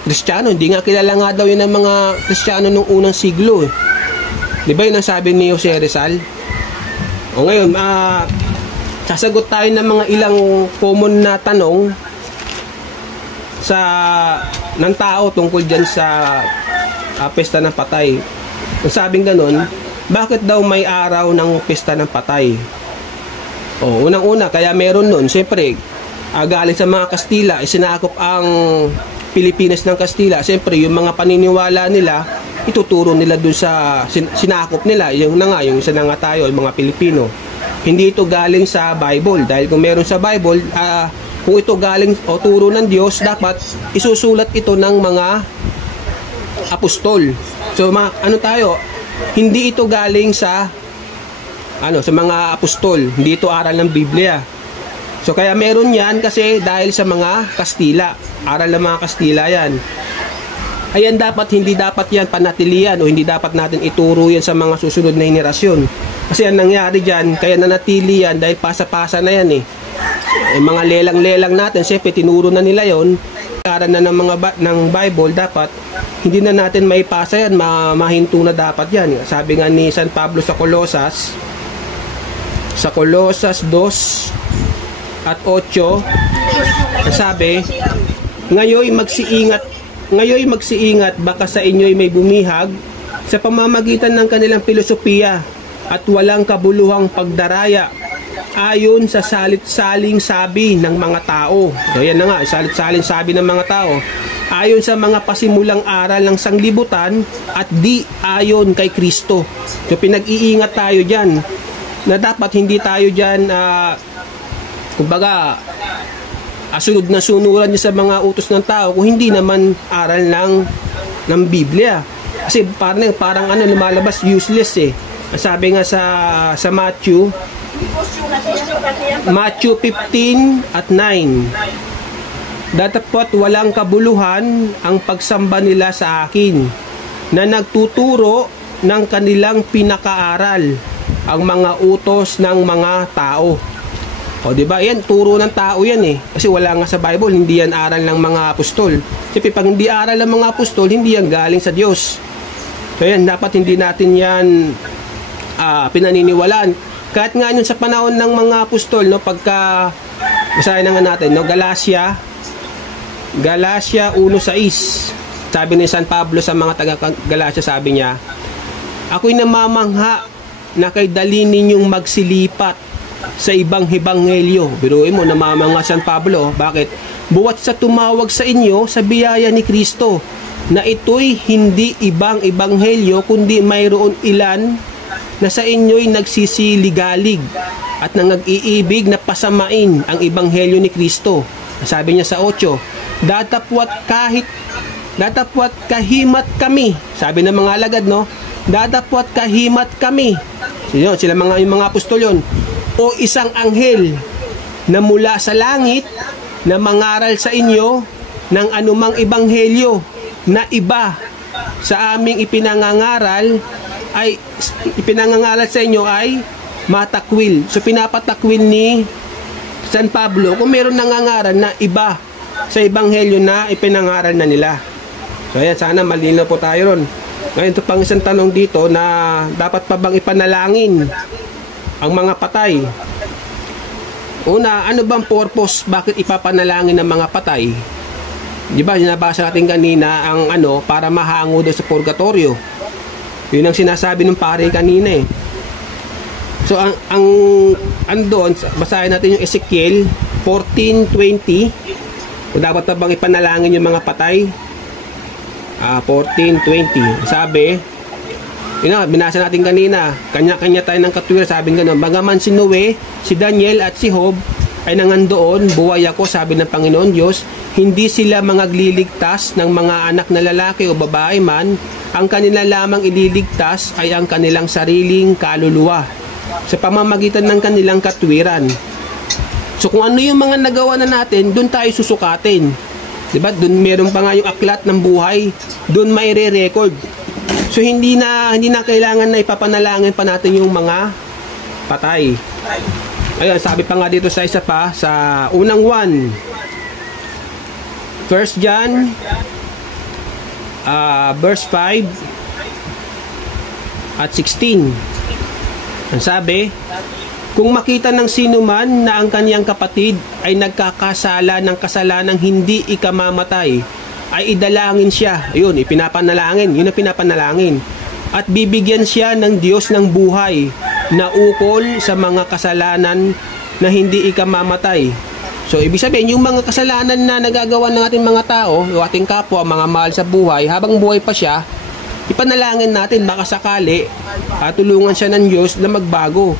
Kristiyano. Hindi nga kilala nga daw yun ng mga Kristiyano nung unang siglo. Di ba yun ang sabi ni Jose Rizal? O ngayon, sasagot tayo ng mga ilang common na tanong ng tao tungkol dyan sa pesta ng patay. Ang sabing ganun, bakit daw may araw ng pesta ng patay? O, unang-una, kaya meron nun, siyempre, galing sa mga Kastila, isinakop ang Pilipinas ng Kastila. Siyempre, yung mga paniniwala nila, ituturo nila dun sa sinakop nila. Yung isa na nga tayo, yung mga Pilipino. Hindi ito galing sa Bible. Dahil kung meron sa Bible, kung ito galing o turo ng Diyos, dapat isusulat ito ng mga apostol. So, ano tayo? Hindi ito galing sa mga apostol. Hindi ito aral ng Biblia. So kaya meron yan kasi dahil sa mga Kastila. Aral ng mga Kastila yan. Ayan, hindi dapat yan panatilian o hindi dapat natin ituro yan sa mga susunod na henerasyon. Kasi ang nangyari dyan, kaya nanatili yan dahil pasa-pasa na yan eh. Mga lelang-lelang natin, siyempre tinuro na nila yon. Aral na ng Bible, dapat hindi na natin maipasa yan, mahinto na dapat yan. Sabi nga ni San Pablo sa Colosas 2 at 8, sabi, ngayoy magsiingat baka sa inyo'y may bumihag sa pamamagitan ng kanilang filosofiya at walang kabuluhang pagdaraya ayon sa salit-saling sabi ng mga tao. So yan na nga, salit-saling sabi ng mga tao, ayon sa mga pasimulang aral ng sanglibutan at di ayon kay Kristo. So pinag-iingat tayo dyan na dapat hindi tayo dyan kumbaga sunod na sunuran niya sa mga utos ng tao kung hindi naman aral ng Biblia. Kasi parang lumalabas useless eh. Sabi nga sa Matthew 15 at 9, datapot walang kabuluhan ang pagsamba nila sa akin na nagtuturo ng kanilang pinakaaral ang mga utos ng mga tao. O diba, yan turo ng tao yan eh. Kasi wala nga sa Bible, hindi yan aral ng mga apostol. Siyempre pag hindi aral ng mga apostol, hindi yan galing sa Diyos. So yan, dapat hindi natin yan pinaniniwalaan. Kahit nga yun sa panahon ng mga apostol, no, pagka basahin na nga natin, no, Galacia 1:6. Sabi ni San Pablo sa mga taga-Galacia, sabi niya, ako'y namamangha na kay dali ninyong magsilipat sa ibang ebanghelyo. Biruin mo, namamangha San Pablo. Bakit? Buwat sa tumawag sa inyo sa biyaya ni Kristo, na ito'y hindi ibang ebanghelyo, kundi mayroon ilan na sa inyo'y nagsisiligalig at nang-iibig na pasamain ang ebanghelyo ni Kristo. Sabi niya sa 8, datapwat kahimat kami. Sabi ng mga alagad, no? Datapwat kahimat kami. Sila yung mga apostol yun. O isang anghel na mula sa langit na mangaral sa inyo ng anumang ebanghelyo na iba sa aming ipinangangaral sa inyo ay matakwil. So pinapatakwil ni San Pablo kung meron nangangaral na iba sa ebanghelyo na ipinangaral na nila. So ayan, sana malinaw po tayo ron. Ngayon, ito pang isang tanong dito na dapat pa bang ipanalangin ang mga patay? Una, ano bang purpose? Bakit ipapanalangin ng mga patay? Di ba, nabasa natin kanina ang para mahango doon sa purgatorio. Yun ang sinasabi ng pare kanina eh. So, ang doon, basahin natin yung Ezekiel 14:20. O dapat pa bang ipanalangin yung mga patay? 14:20. Sabi, Binasa natin kanina, kanya-kanya tayo ng katwiran, sabi gano'n, bagaman si Noe, si Daniel at si Job ay nangandoon, buhay ako, sabi ng Panginoon Diyos, hindi sila magliligtas ng mga anak na lalaki o babae man, ang kanila lamang ililigtas ay ang kanilang sariling kaluluwa sa pamamagitan ng kanilang katwiran. So kung ano yung mga nagawa na natin, doon tayo susukatin. Diba? Doon meron pa nga yung aklat ng buhay, doon may re-record. So hindi na kailangan na ipapanalangin pa natin yung mga patay. Ayun, sabi pa nga dito sa isa pa, sa unang 1 John verse 5 at 16. Ang sabi, kung makita ng sino man na ang kaniyang kapatid ay nagkakasala ng kasalanang hindi ikamamatay, ay idalangin siya. Ayun, ipinapanalangin. Yun ang pinapanalangin. At bibigyan siya ng Diyos ng buhay na ukol sa mga kasalanan na hindi ikamamatay. So, ibig sabihin, yung mga kasalanan na nagagawa ng ating mga tao, yung ating kapwa, mga mahal sa buhay, habang buhay pa siya, ipanalangin natin, baka sakali, tulungan siya ng Diyos na magbago.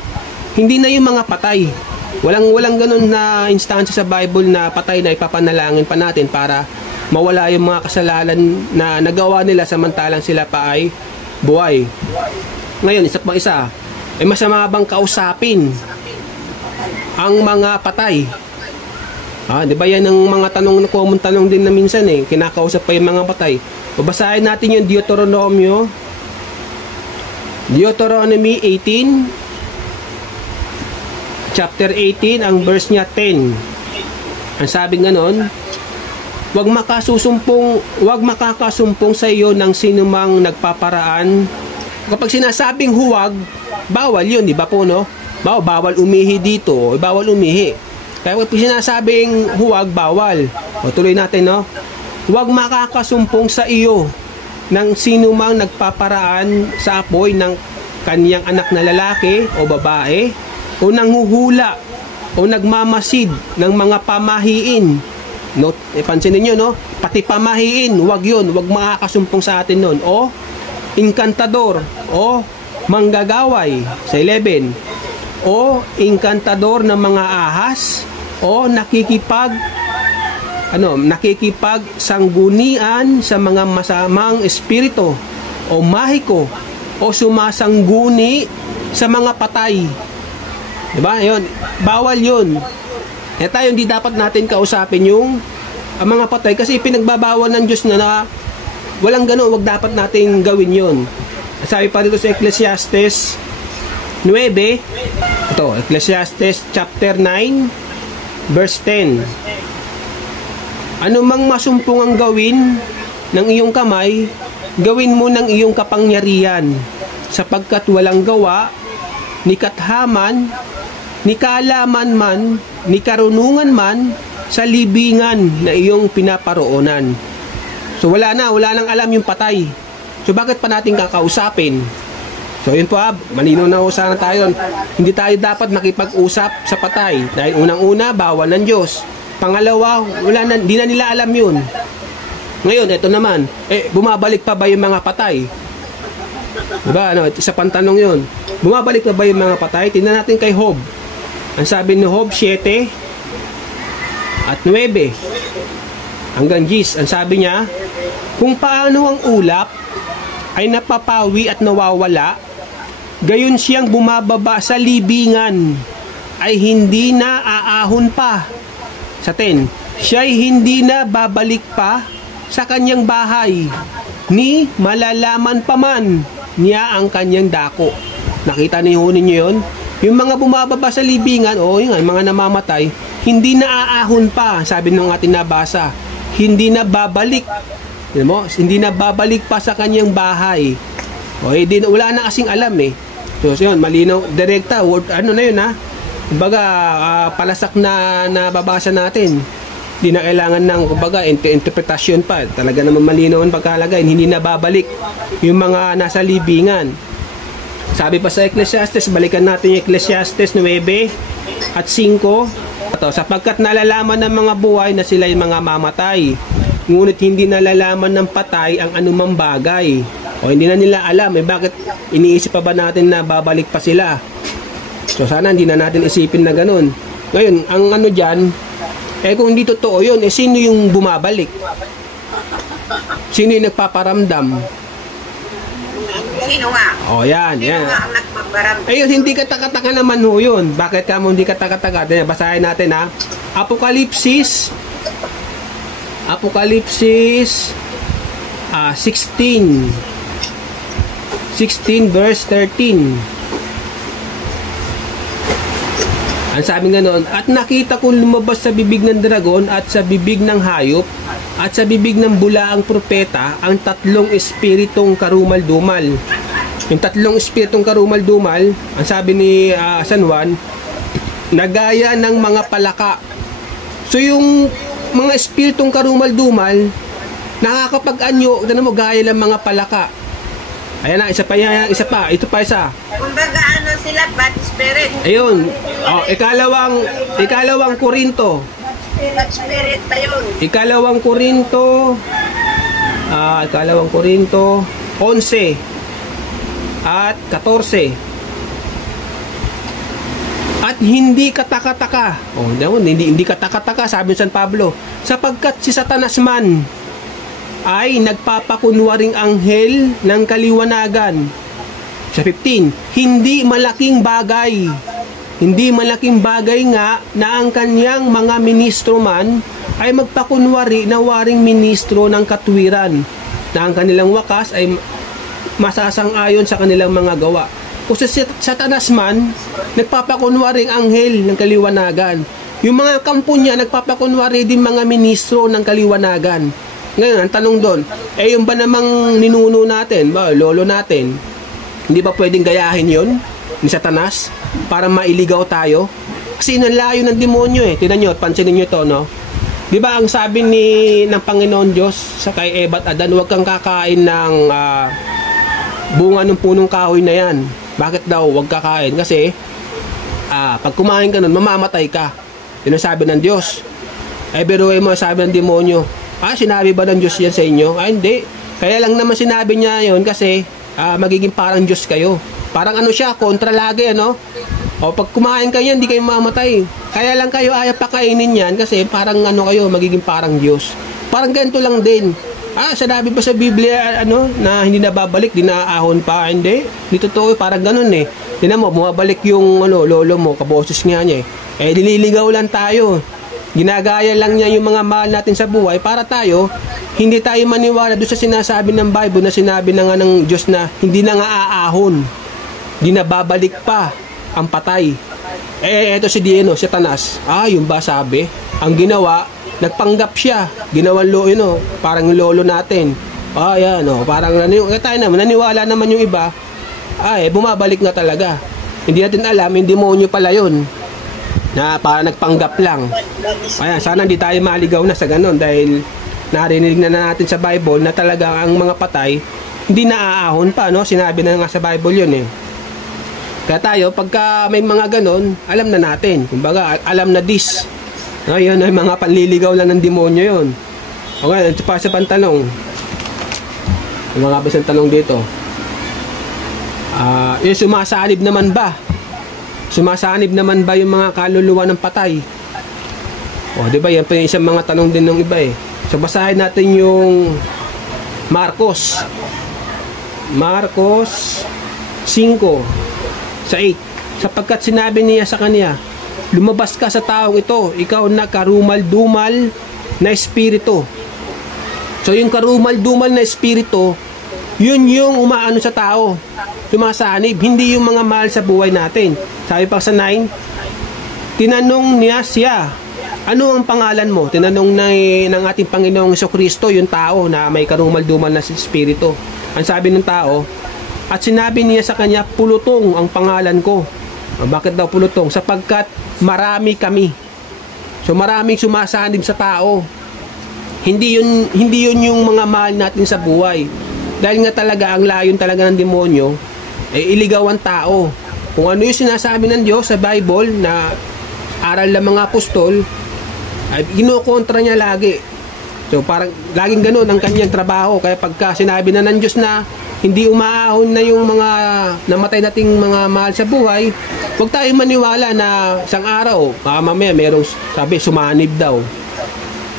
Hindi na yung mga patay. Walang ganun na instansya sa Bible na patay na ipapanalangin pa natin para mawala yung mga kasalanan na nagawa nila samantalang sila pa ay buhay. Ngayon, isa, ay masama bang kausapin ang mga patay? Di ba yan ang mga tanong, common tanong din na minsan kinakausap pa yung mga patay. Babasahin natin yung Deuteronomy 18, chapter 18, ang verse niya 10. Ang sabi ganon, Huwag makakasumpong sa iyo ng sinumang nagpaparaan. Kapag sinasabing huwag, bawal yun, di ba po, no? Bawal umihi dito, bawal umihi. Kaya kapag sinasabing huwag, bawal. O, tuloy natin, no? Huwag makakasumpong sa iyo ng sinumang nagpaparaan sa apoy ng kaniyang anak na lalaki o babae, o nanghuhula o nagmamasid ng mga pamahiin. No, pansin niyo, no? Pati pamahiin, wag 'yun, wag makakasumpong sa atin noon. O inkantador o manggagaway sa 11. O inkantador ng mga ahas o nakikipagsanggunian sa mga masamang espiritu o mahiko o sumasangguni sa mga patay. Diba? Yun, bawal yun. Tayo hindi dapat natin kausapin yung mga patay kasi pinagbabawal ng Diyos na walang gano'n, wag dapat natin gawin yun. Sabi pa dito sa Ecclesiastes 9, ito, Ecclesiastes chapter 9 verse 10. Ano mang masumpong ang gawin ng iyong kamay, gawin mo ng iyong kapangyarihan, sapagkat walang gawa ni kathaman, ni kaalaman man, ni karunungan man sa libingan na iyong pinaparoonan. So wala nang alam yung patay. So bakit pa natin kakausapin? So yun po, malinaw na sana tayo. Hindi tayo dapat makipag-usap sa patay dahil unang-una bawal ng Diyos. Pangalawa, hindi na nila alam yun. Ngayon, ito naman, bumabalik pa ba yung mga patay? Diba, isa pang tanong yun. Bumabalik pa ba yung mga patay? Tingnan natin kay Job. Ang sabi ni Job 7 at 9 hanggang 10, ang sabi niya, kung paano ang ulap ay napapawi at nawawala, gayon siyang bumababa sa libingan ay hindi na aahon pa. Sa 10, siya'y hindi na babalik pa sa kanyang bahay, ni malalaman pa man niya ang kanyang dako. Nakita niyo yun? Yung mga bumababa sa libingan, yung mga namamatay, hindi na aahon pa, sabi nung ating nabasa. Hindi na babalik. Hindi na babalik pa sa kanyang bahay. Wala na kasing alam So yun, malinaw, direkta, word, na yun Kumbaga, palasak na nababasa natin. Hindi na kailangan ng, kumbaga, interpretasyon pa. Talaga naman malinaw ang pagkalagay. Hindi na babalik yung mga nasa libingan. Sabi pa sa Ecclesiastes, balikan natin yung Ecclesiastes 9 at 5. Sapagkat nalalaman ng mga buhay na sila yung mga mamatay, ngunit hindi nalalaman ng patay ang anumang bagay. O hindi na nila alam, bakit iniisip pa ba natin na babalik pa sila? So sana hindi na natin isipin na ganun. Ngayon, ang ano dyan, kung hindi totoo yun, sino yung bumabalik? Sino yung nagpaparamdam? Sino nga? O yan. Sino nga ang nagpaparamdam? Yun, hindi katakataka naman ho yun. Bakit ka mo hindi katakataka? Basahin natin ha. Apokalipsis 16 verse 13. Ang sabi nga noon, at nakita kong lumabas sa bibig ng dragon at sa bibig ng hayop at sa bibig ng bulaang propeta ang tatlong espiritong karumal-dumal. Yung tatlong espiritong karumal-dumal, ang sabi ni San Juan, nagaya ng mga palaka. So yung mga espiritong karumal-dumal, nakakapag-anyo, gaya ng mga palaka. Ayan na, isa pa. Ito pa isa. Kumbaga ano sila, bad spirit. Ayun. Ikalawang Korinto. Bad spirit pa yun. Ikalawang Korinto 11 at 14. At hindi katakataka. Hindi katakataka, sabi ni San Pablo, sapagkat si Satanas man ay nagpapakunwaring anghel ng kaliwanagan. Sa 15, hindi malaking bagay nga na ang kanyang mga ministro man ay magpakunwari na waring ministro ng katwiran, na ang kanilang wakas ay masasang-ayon sa kanilang mga gawa. O sa Satanas man, nagpapakunwaring anghel ng kaliwanagan. Yung mga kampo niya, nagpapakunwari din mga ministro ng kaliwanagan. Ngayon, ang tanong doon, yung ba namang ninuno natin, lolo natin, hindi ba pwedeng gayahin yon ni Satanas para mailigaw tayo? Kasi inalayo ng demonyo Tingnan nyo, pansinin nyo to, no? Di ba ang sabi ng Panginoon Diyos sa kay Eva at Adan, huwag kang kakain ng bunga ng punong kahoy na yan. Bakit daw huwag kakain? Kasi pag kumain ka nun, mamamatay ka. Yun ang sabi ng Diyos. Biruin mo, sabi ng demonyo, sinabi ba ng Diyos yan sa inyo? Hindi. Kaya lang naman sinabi niya yon kasi magiging parang Diyos kayo. Parang siya, kontra lagi, ano? O pag kumain kayo, hindi kayo mamatay. Kaya lang kayo ayaw pakainin yan kasi parang kayo, magiging parang Diyos. Parang ganito lang din. Sinabi ba sa Biblia, na hindi na babalik, di naaahon pa? Hindi. Di totoo, parang ganun Tingnan mo, bumabalik yung lolo mo, kaboses nga niya nililigaw lang tayo. Ginagaya lang niya yung mga mahal natin sa buhay para tayo, hindi tayo maniwala doon sa sinasabi ng Bible na sinabi na nga ng Diyos na hindi na nga aahon, hindi na babalik pa ang patay. Eto si Satanas. Yung ba sabi? Ang ginawa, nagpanggap siya. Ginawang parang yung lolo natin. Parang tayo naman, naniwala naman yung iba. Bumabalik nga talaga. Hindi natin alam, yung demonyo pala yun. Na para nagpanggap lang. Sana hindi tayo maligaw na sa ganon dahil narinig na natin sa Bible na talaga ang mga patay hindi naaahon pa, sinabi na nga sa Bible yun Kaya tayo, pagka may mga ganon, alam na natin. Kumbaga, alam na this. Yun ay mga panliligaw lang ng demonyo yun. Okay, ito pa sa pantanong. Yung mga basang tanong dito. Yung sumasalib naman ba? Sumasanib naman ba yung mga kaluluwa ng patay? Di ba? Yan pa yung isang mga tanong din ng iba So, basahin natin yung Marcos 5:8. Sapagkat sinabi niya sa kanya, lumabas ka sa taong ito, ikaw na karumal-dumal na espiritu. So, yung karumal-dumal na espiritu, yun yung umaano sa tao, sumasanib, hindi yung mga mahal sa buhay natin. Sabi pa sa 9, tinanong niya siya, ano ang pangalan mo? Tinanong ng ating Panginoong Jesucristo yung tao na may karumal-dumal na espiritu. Ang sabi ng tao, at sinabi niya sa kanya, Pulutong ang pangalan ko. Bakit daw Pulutong? Sapagkat marami kami. So maraming sumasanib sa tao. Hindi yun yung mga mahal natin sa buhay. Dahil nga talaga ang layon talaga ng demonyo iligaw ang tao. Kung ano yung sinasabi ng Diyos sa Bible na aral ng mga apostol, ay kinukontra niya lagi. So parang laging ganoon ang kanyang trabaho. Kaya pagka sinabi na ng Diyos na hindi umaahon na yung mga namatay nating mga mahal sa buhay, huwag tayong maniwala na isang araw, mamaya merong sabi sumanib daw.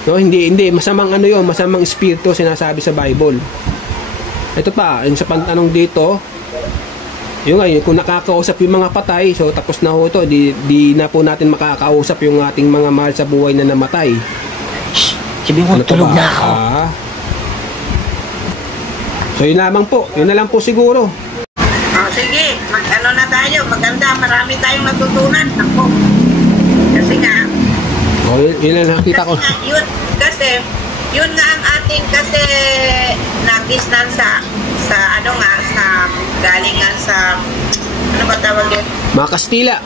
No, hindi masamang ano 'yon, masamang espiritu sinasabi sa Bible. Ito pa, yung sa pagtanong dito, yung ngayon kung nakakausap yung mga patay, so tapos na ho ito, di na po natin makakausap yung ating mga mahal sa buhay na namatay. Sabi mo, tulog na ako. So yun lamang po, yun na lang po siguro. Sige, mag-ano na tayo, maganda, marami tayong natutunan. Ako. Kasi nga, Yun lang nakita ko. Kasi yun nga ang ating kasi nagisnan sa ano nga, sa galingan sa, ano ba tawag yun? Mga Kastila.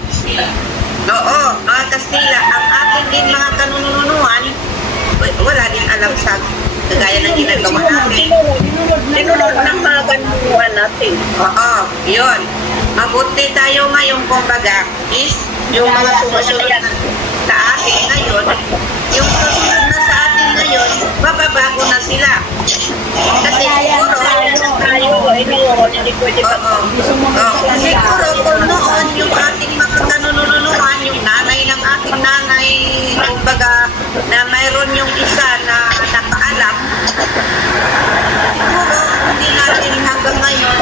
Oo, mga Kastila. Ang ating din mga kanununuan, wala din alam sa kagaya ng ginagawa natin. Sinunod ng mga kanunuan natin. Oo, yun. Mabuti tayo ngayon, kumbaga, is yung mga sumusunod sa atin ngayon, yung susunod na sa atin ngayon, mababago na sila. Kasi siguro kung noon yung ating mga kanununuan, yung nanay ng ating nanay, kumbaga, na mayroon yung isa na nakaalam, siguro hindi natin hanggang ngayon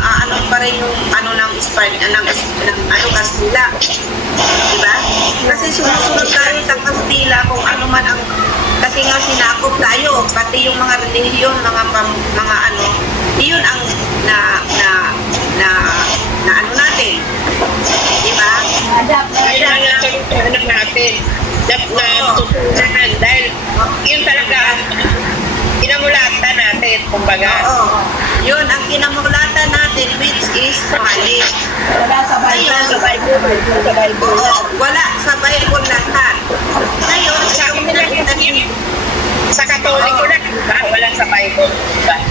ano pa rin yung ano ng Kastila. Diba? Kasi sumusunod tayo sa Kastila kung ano man ang, kasi nga sinakop tayo, pati yung mga relihiyon, mga ano, yun ang na ano natin. Diba? Kaya nga tutunan natin na tutunan dahil yun talaga kinamulatan natin, kumbaga. Oo. Yun ang kinamulatan natin, which is mali. Wala sa Bible. Oo, wala sa Bible lahat. Ngayon, sa Katoliko na, wala sa Bible.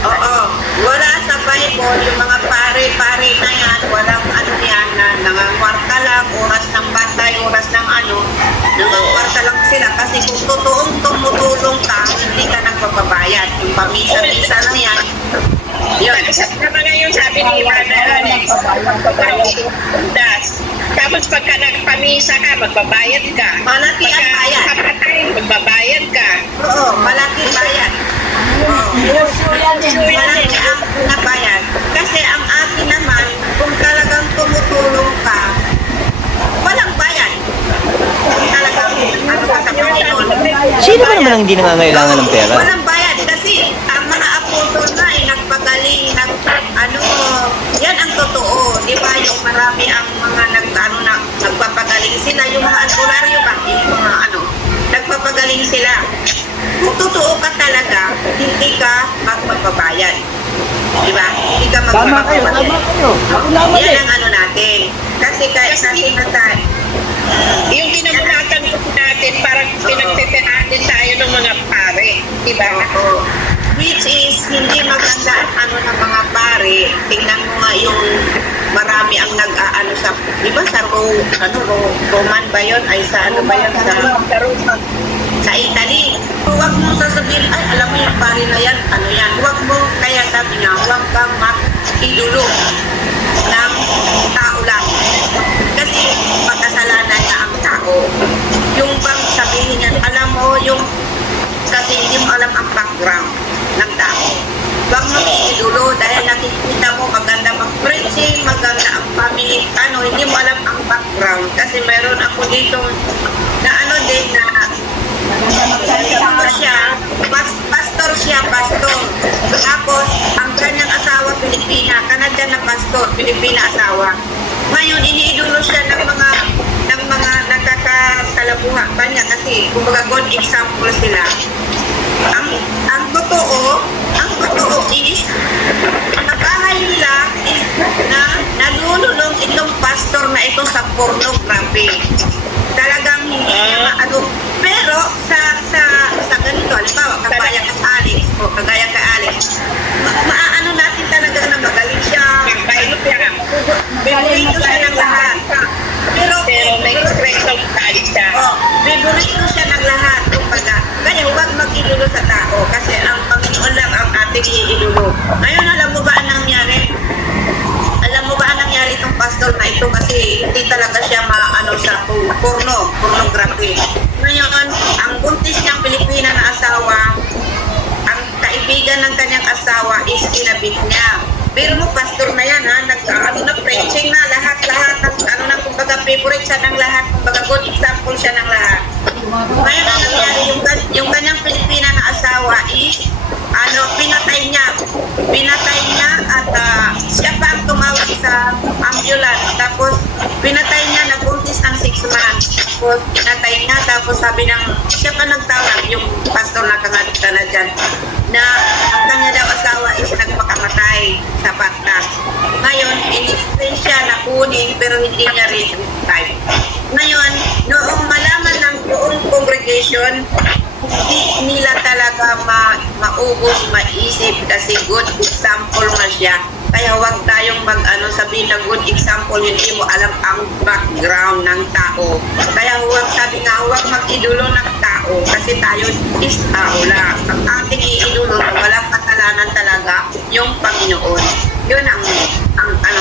Oo, wala sa Bible. Yung mga pare-pare na yan, walang ano yan, na nangangwarta lang, oras ng batay, oras ng ano, nangangwarta lang sila. Kasi kung totoong tumutulong ka, hindi ka nagpapabayad. Yung pamisa-misa lang yan. Yun. Naman nga yung sabi ni Ivana, tapos pagka nagpamisa ka, magbabayad ka. Malaki ang bayad. Kapatay, magbabayad ka. Oo, malaki bayad. Malaki ang nabayad. Kasi ang akin naman, kung talagang tumutulong ka, walang bayad. Kung talagang ano ka sa Panginoon. Sino ba naman ang hindi nangangailangan ng pera? Walang bayad kasi ang mga apostol na ay nagpagaling, yan ang totoo. Di ba yung marami ang mga nagpapagaling sila, yung mga albularyo ba, yung mga nagpapagaling sila. Kung totoo ka talaga, hindi ka magpapabayad. Di ba? Hindi ka magpapabayad. Yan ang ano natin. Kasi na tayo. Yung pinamulatan natin, parang pinagpipiratin tayo ng mga pare. Di ba? Which is, hindi maganda ang ng mga pare. Tingnan mo nga yung marami ang nag-aano sa, di ba sa Roman ba yun? Ay sa ano ba yun? Sa Italy. Huwag mo sasabihin, ay alam mo yung pare na yan, ano yan. Huwag mo, kaya sabi nga, huwag kang makidulog ng tao lang. Kasi pagkasalanan na ang tao. Yung bang sabihin yan, alam mo yung, kasi hindi mo alam ang background ng tao. Huwag mo idulo dahil nakikita mo maganda mag-preaching, maganda ang family, hindi mo alam ang background. Kasi meron ako dito na din na pastor siya. Tapos, ang kanyang asawa, Pilipina, Canadian na pastor, Pilipina asawa. Ngayon, iniidulo siya ng mga nakakasalabuhan pa niya kasi, kumbaga, good example sila. Ang totoo is, nakahay nila is na nalululong itong pastor na ito sa pornography. Talagang hindi niya maano. Pero sa ganito, halimbawa, kagaya ka Alex, maaano natin talaga na magaling siya. Biburito siya ng lahat. Pero may presong Alex siya. Biburito siya ng lahat. Kaya huwag mag-idulo sa tao kasi ang Panginoon lang ang ating iidulo. Ngayon, alam mo ba ang pastor na ito kasi hindi talaga siya maano sa pornography. Ngayon, ang buntis niyang Pilipina na asawa, ang kaibigan ng kanyang asawa is kinabit niya. Pero mo, pastor na yan, ha? Nag-preaching na lahat ng kumbaga favorite siya ng lahat, kumbaga good example siya ng lahat. Ngayon, ang nangyari, yung kanyang Pilipina na asawa is, pinatay niya at siya pa ang tumawag sa ambulance. Tapos, pinatay niya, nagbuntis ng 6 months. Tapos, pinatay niya, tapos sabi siya pa nagtawag, yung pastor na kangagta na dyan, na ang kanya daw asawa is nagpakamatay sa patas. Ngayon, in-explain siya na kunin pero hindi niya rin type. Ngayon, noong malaman ng buong congregation, hindi nila talaga maubos, maisip kasi good example na siya. Kaya huwag tayong sabihin na good example, hindi mo alam ang background ng tao. Kaya huwag mag-idolo ng tao kasi tayo is tao lang. Ang ating iidolo, walang kasalanan talaga yung Panginoon. Yun ang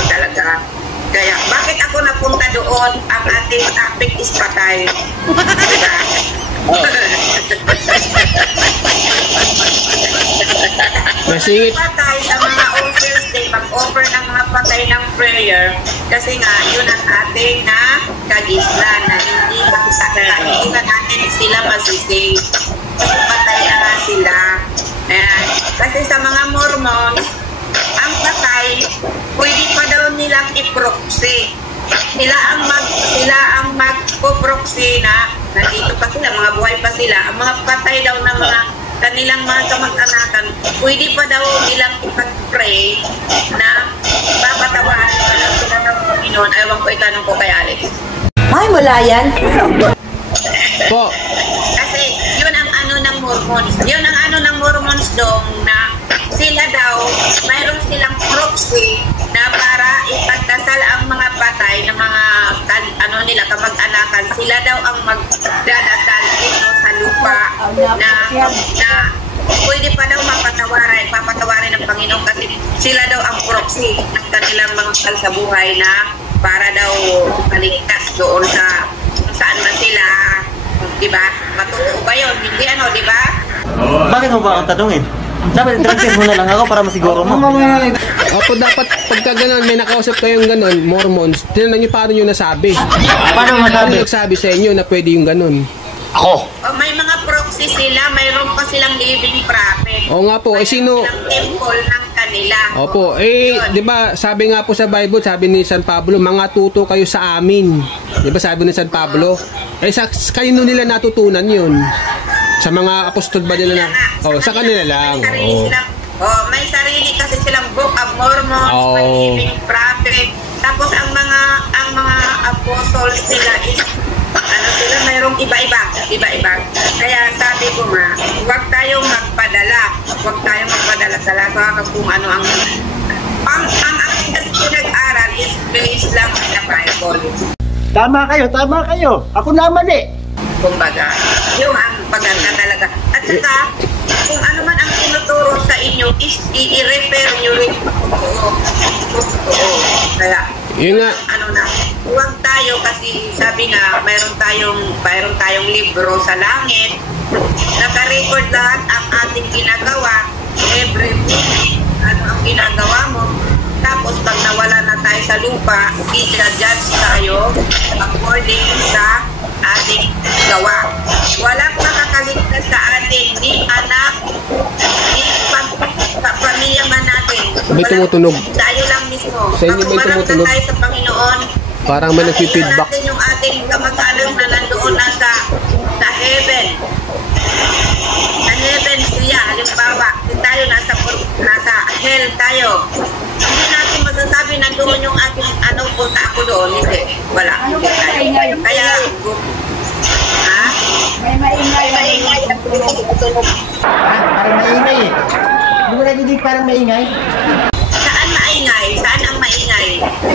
talaga. Kaya, bakit ako napunta doon? Ang ating topic is patay. Diba? Masingit. Patay sa mga altars day, mag-offer ng mga patay ng prayer kasi nga, yun ang ating na kagislan na hindi na natin sila masising. Patay na nga sila. Ayan. Kasi sa mga Mormons, ang patay, pwede pa daw nilang i-proxy. Sila ang magpo-proxy na nandito pa sila, mga buhay pa sila. Ang mga patay daw ng mga kanilang mga kamag-anakan, pwede pa daw nilang ipag-pray na papatawahan sila ng Panginoon. Ayaw ko itanong ko kay Alex. Ay, wala yan. Po. Kasi yun ang ng Mormons. Yun ang ng Mormons dong na sila daw, mayroon silang proxy na para ipagdasal ang mga patay ng mga nila kamag-anakan. Sila daw ang magdadasal dito sa lupa na pwede pa daw papatawarin ng Panginoon kasi sila daw ang proxy ng kanilang mga mahal sa buhay na para daw paligtas doon sa saan man sila. Diba? Matutuo ba yun? Hindi diba? Bakit mo ba ang tanungin? Dapat drug test mo na lang ako para masiguro mo. Opo, dapat pagka ganun, may nakausap kayong ganun, Mormons, tinanong nyo paano nyo nasabi. Paano masabi? Ano nagsabi sa inyo na pwede yung ganun? Ako. May mga proxy sila, mayroon pa silang living prophet. Oo nga po, sino? Temple ng kanila. Opo, di ba sabi nga po sa Bible, sabi ni San Pablo, mga tuto kayo sa amin. Di ba sabi ni San Pablo? Kanino nila natutunan yun? Sa mga apostol ba nila na? Sa kanila lang. May sarili kasi silang Book of Mormon, may living prophet. Tapos ang mga apostles sila is sila mayroong iba-iba. Kaya sabi ko nga, huwag tayong magpadala sa lahat kung ano ang pinag-aral is based lang sa Bible. Tama kayo. Ako naman Kumbaga, yung ang paganda talaga. At saka, kung ano man ang tinuturo sa inyo is i-refer nyo rin totoo. Kaya, yun nga. Huwag tayo kasi sabi nga, mayroon tayong libro sa langit. Naka-record lahat ang ating ginagawa. Every week, ano ang ginagawa mo. Tapos pag nawala na tayo sa lupa, i-judge tayo according sa ating gawa. Walang makakaligtas sa atin, ni anak, ni pamilya man natin. May tumutunog. Tayo lang mismo. Sa inyo may tumutunog. Tayo sa Panginoon. Parang may nag-feedback. Natin yung ating kamag-anak na nandoon na sa heaven. Sa heaven siya, halimbawa, tayo nasa hell tayo. Hindi natin masasabi nandoon yung ating punta ako doon. Hindi. Wala. Hindi tayo. Kaya, may maingay. Parang maingay Hindi mo nadidig parang maingay? Saan maingay? Saan ang maingay?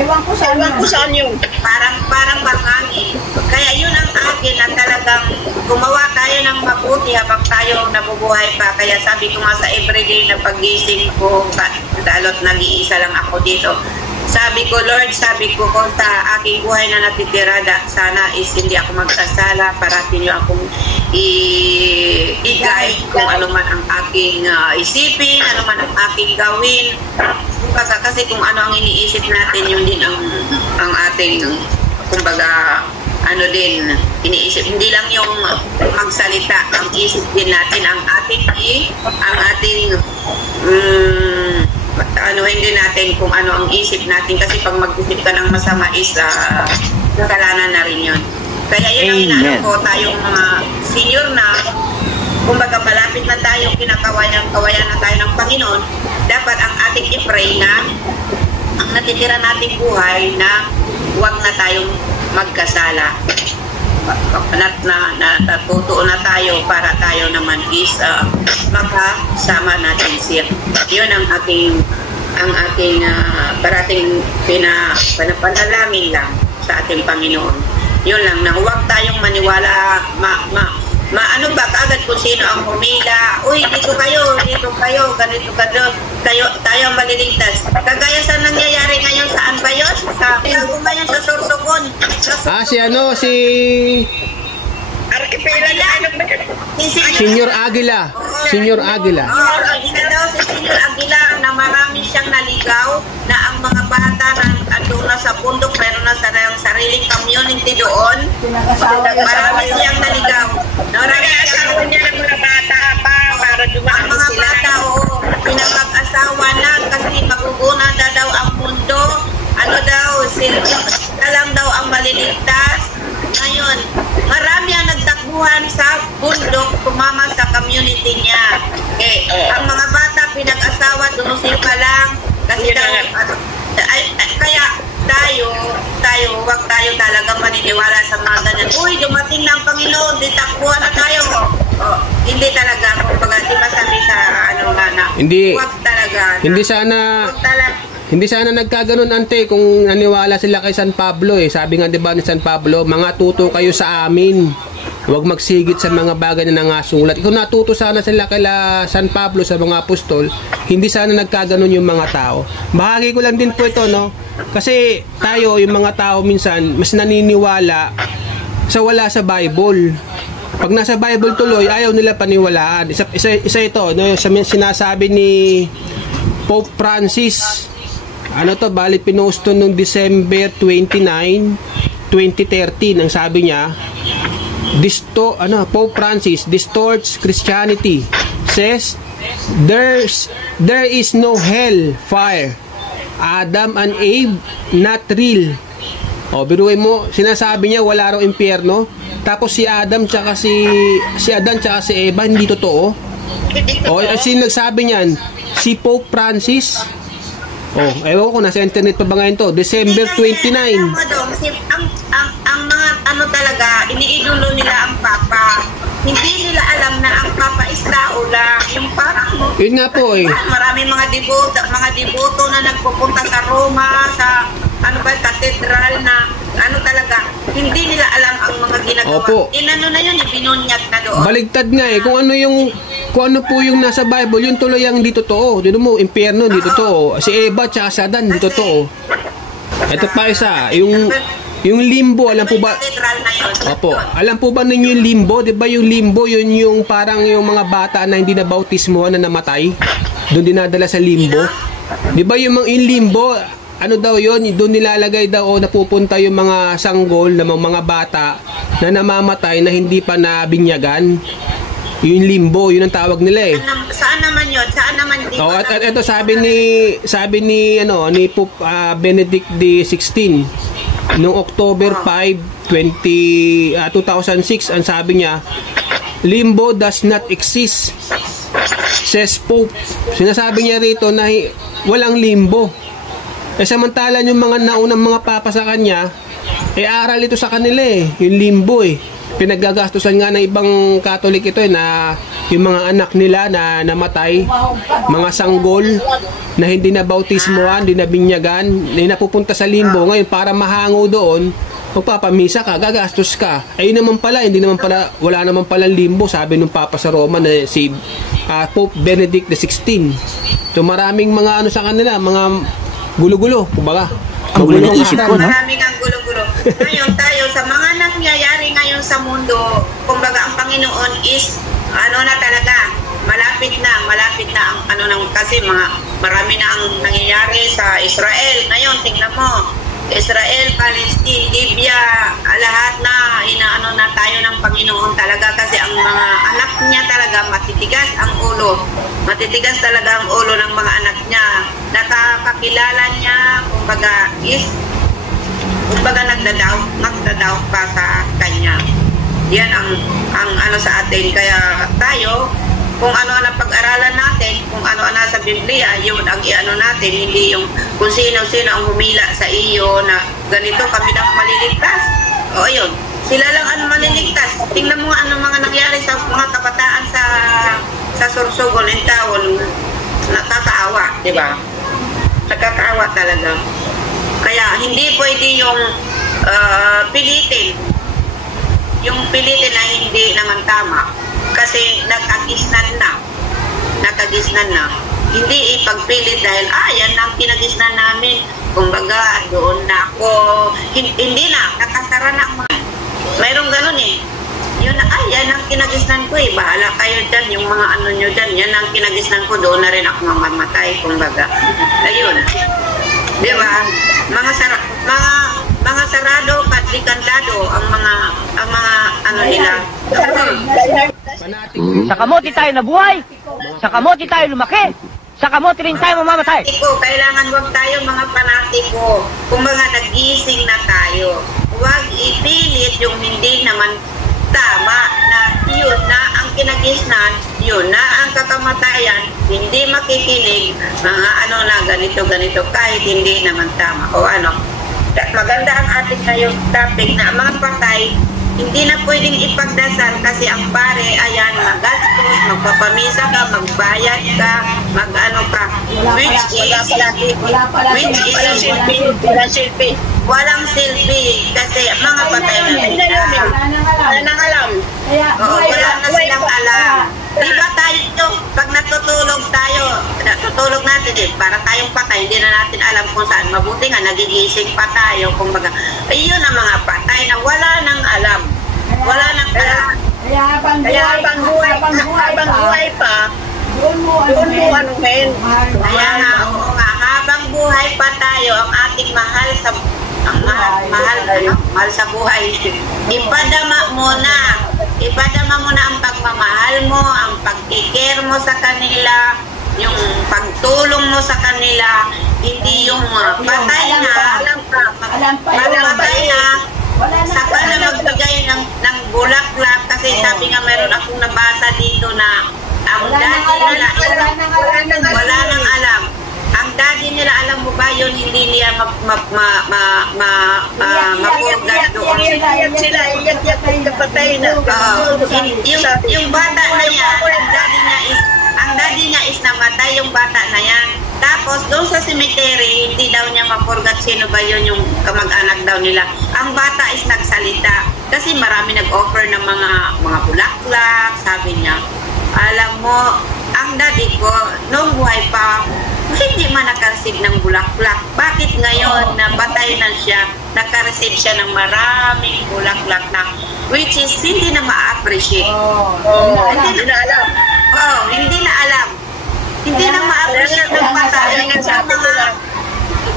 Ewan ko saan yun. Parang bangangin. Kaya yun ang akin na talagang gumawa tayo ng mabuti habang tayo nabubuhay pa. Kaya sabi ko nga sa everyday na pag-gising ko, lalo't nag-iisa lang ako dito, Sabi ko, Lord, kung sa aking buhay na natitira, sana is hindi ako magkasala, parating niyo akong i-guide kung ano man ang aking isipin, ano man ang aking gawin. Kasi kung ano ang iniisip natin, yun din ang ating, kumbaga, ano din, iniisip. Hindi lang yung magsalita, ang isip din natin, ang ating hindi natin kung ano ang isip natin, kasi pag mag-isip ka ng masama is kasalanan na rin yun. Kaya yun ang inaano ko, tayong mga senior na, kumbaga malapit na tayo, kawayan na tayo ng Panginoon, dapat ang ating i-pray na ang natitira nating buhay na huwag na tayong magkasala. Natutuo na tayo para tayo naman is makasama natin siya. Yun ang aking parating panapanalangin lang sa ating Panginoon. Yun lang, na huwag tayong maniwala, ano ba kaagad kung sino ang humila, uy, dito kayo, ganito tayo ang maliligtas. Kagaya sa nangyayari ngayon, saan ba yun? Ngayon sa Sorsogon. Senior Aguila. Senior Aguila. Si Senior Aguila na marami siyang naligaw, na ang mga bata na andun na sa bundok, meron na sa sariling community doon. Marami siyang naligaw. Marami asawa niya ng mga bata pa para dumaan mga sila. Bata, pinapag-asawa na kasi maguguna na daw ang mundo. Ano daw, sila lang daw ang maliligtas. Ngayon, marami ang nagtakbuhan sa bundok, tumama sa community niya. Ang mga bata pinag-asawa, tunusin pa lang. Kasi daw, kaya tayo, huwag tayo talagang maniniwala sa mga ganyan. Uy, dumating na ang Panginoon, di takbuhan na tayo. Hindi talaga, kumbaga, di ba sabi sa huwag talaga. Hindi sana nagkaganon, ante, kung naniwala sila kay San Pablo eh. Sabi nga 'di ba ni San Pablo, mga tuto kayo sa amin. Huwag magsigit sa mga bagay na nangasulat. Kung natuto sana sila kay San Pablo sa mga apostol, hindi sana nagkaganon yung mga tao. Bahagi ko lang din po ito, no? Kasi tayo, yung mga tao minsan, mas naniniwala sa wala sa Bible. Pag nasa Bible tuloy, ayaw nila paniwalaan. Isa ito, no? Sinasabi ni Pope Francis. Ano to, bali pinost to nung December 29, 2013. Ang sabi niya, Pope Francis distorts Christianity, says there is no hell fire. Adam and Eve not real. Biruin mo, sinasabi niya wala raw impyerno. Tapos si Adan tsaka si Eva hindi totoo. Sino nagsabi niyan? Si Pope Francis. Ewan ko, nasa internet pa ba ngayon to? December 29. Ang mga talaga, iniidolo nila ang Papa. Hindi nila alam na ang Papa is tao lang. Yung parang, yun nga po maraming mga devoto na nagpupunta sa Roma, sa katedral na talaga, hindi nila alam ang mga ginagawa. Opo. Na yun, ibinunyag na doon. Baligtad nga kung ano po yung nasa Bible, yun tuloy ang di totoo. Dito mo, impyerno, di totoo. Si Eva tsaka si Adan, di totoo. Ito pa isa, yung limbo, alam po ba? Opo, alam po ba ninyo yung limbo? Diba yung limbo, yun yung parang yung mga bata na hindi na bautismo na namatay? Doon dinadala sa limbo. Diba yung limbo, ano daw yun, doon nilalagay daw o napupunta yung mga sanggol na mga bata na namamatay na hindi pa nabinyagan. Yung limbo, yun ang tawag nila Saan naman yun? Saan naman dito? At ito sabi ni Pope Benedict XVI noong October 5, 2006, ang sabi niya, limbo does not exist, says Pope. Sinasabi niya rito na walang limbo. Samantalan yung mga naunang mga papa sa kanya, aral ito sa kanila yung limbo Pinaggagastusan nga ng ibang Katolik ito na yung mga anak nila na namatay, mga sanggol na hindi na bautismoan, hindi na binyagan, na napupunta sa limbo. Ngayon para mahango doon, magpapamisa ka, gagastos ka. Ayun naman pala, wala naman pala limbo, sabi ng Papa sa Roma na si Pope Benedict XVI. So maraming mga sa kanila, mga gulo-gulo, kumbaga. Ang gulo ng isip ko, no? Maraming ang gulo-gulo. Ngayon tayo, sa mga nangyayari ngayon sa mundo, kumbaga ang Panginoon is, ano na talaga, malapit na ang ano nang, kasi marami na ang nangyayari sa Israel. Ngayon, tingnan mo, Israel, Palestine, Libya, lahat na inaano na tayo ng Panginoon talaga kasi ang mga anak niya talaga matitigas ang ulo. Matitigas talaga ang ulo ng mga anak niya. Nakakakilala niya, kumbaga nagdadaw pa sa kanya. Yan ang ano sa atin. Kaya tayo, kung ano na pag-aralan natin, kung ano na sa Biblia, yun ang i-ano natin, hindi yung kung sino-sino ang humila sa iyo na ganito kami lang maliligtas. O yun, sila lang ang maliligtas. Tingnan mo ano mga nangyari sa mga kabataan sa Sorsogon and Tawon. Nakakaawa, di ba? Nakakaawa talaga. Kaya hindi pwede yung pilitin. Yung pilitin na hindi naman tama. Kasi nakagisnan na. Hindi ipagpilit dahil, yan ang kinagisnan namin. Kumbaga, doon na ako. Hindi na, nakasara na ang mga. Mayroong ganun eh. Yun na, yan ang kinagisnan ko eh. Bahala kayo dyan, yung mga ano nyo dyan. Yan ang kinagisnan ko, doon na rin ako mamamatay. Kumbaga, ayun. Di ba? Mga sarado, kandado, ang mga ano nila. Sa kamote tayo nabuhay. Sa kamote tayo lumaki. Sa kamote rin tayo mamamatay. Kailangan wag tayo mga panatiko. Kung mga nagising na tayo, wag ipilit yung hindi naman tama na yun na ang kinagisnan, yun na ang kakamatayan, hindi makikinig, mga ano na ganito kahit hindi naman tama o ano. Maganda ang ating ngayong topic na mga patay, hindi na pwedeng ipagdasal kasi ang pare, ayan, magastos, magpapamisa ka, magbayad ka, mag-ano ka, walang silbi kasi mga patay na nila. Wala nang alam. Wala na silang alam. Diba tayo, pag natutulog natin para tayong patay, hindi na natin alam kung saan. Mabuti nga, nagigising pa tayo. Kumbaga, ayun ang mga patay na wala nang alam. Wala nang alam. Kaya habang buhay pa, doon mo anuhin. Kaya nga, habang buhay pa tayo, ang ating mahal sa buhay. Ipadama mo na ang pagmamahal mo, ang pagkikare mo sa kanila, yung pagtulong mo sa kanila, hindi yung patay na, saka na magbigay ng bulaklak kasi sabi nga meron akong nabasa dito na ang daddy nila wala nang alam. Ang daddy nila, alam mo ba yun, hindi niya mapurgat doon. Yung bata na yan, ang daddy niya is namatay, yung bata na yan. Tapos doon sa cemetery, hindi daw niya mapurgat sino ba yun yung kamag-anak daw nila. Ang bata is nagsalita kasi marami nag-offer ng mga bulaklak, sabi niya. Alam mo, ang daddy ko, noong buhay pa, hindi man nakareceive ng bulaklak. Bakit ngayon na patay na siya, nakareceive siya ng maraming bulaklak na, which is hindi na ma-appreciate. Hindi na alam. Hindi na alam. Hindi na ma-appreciate ng patay sa mga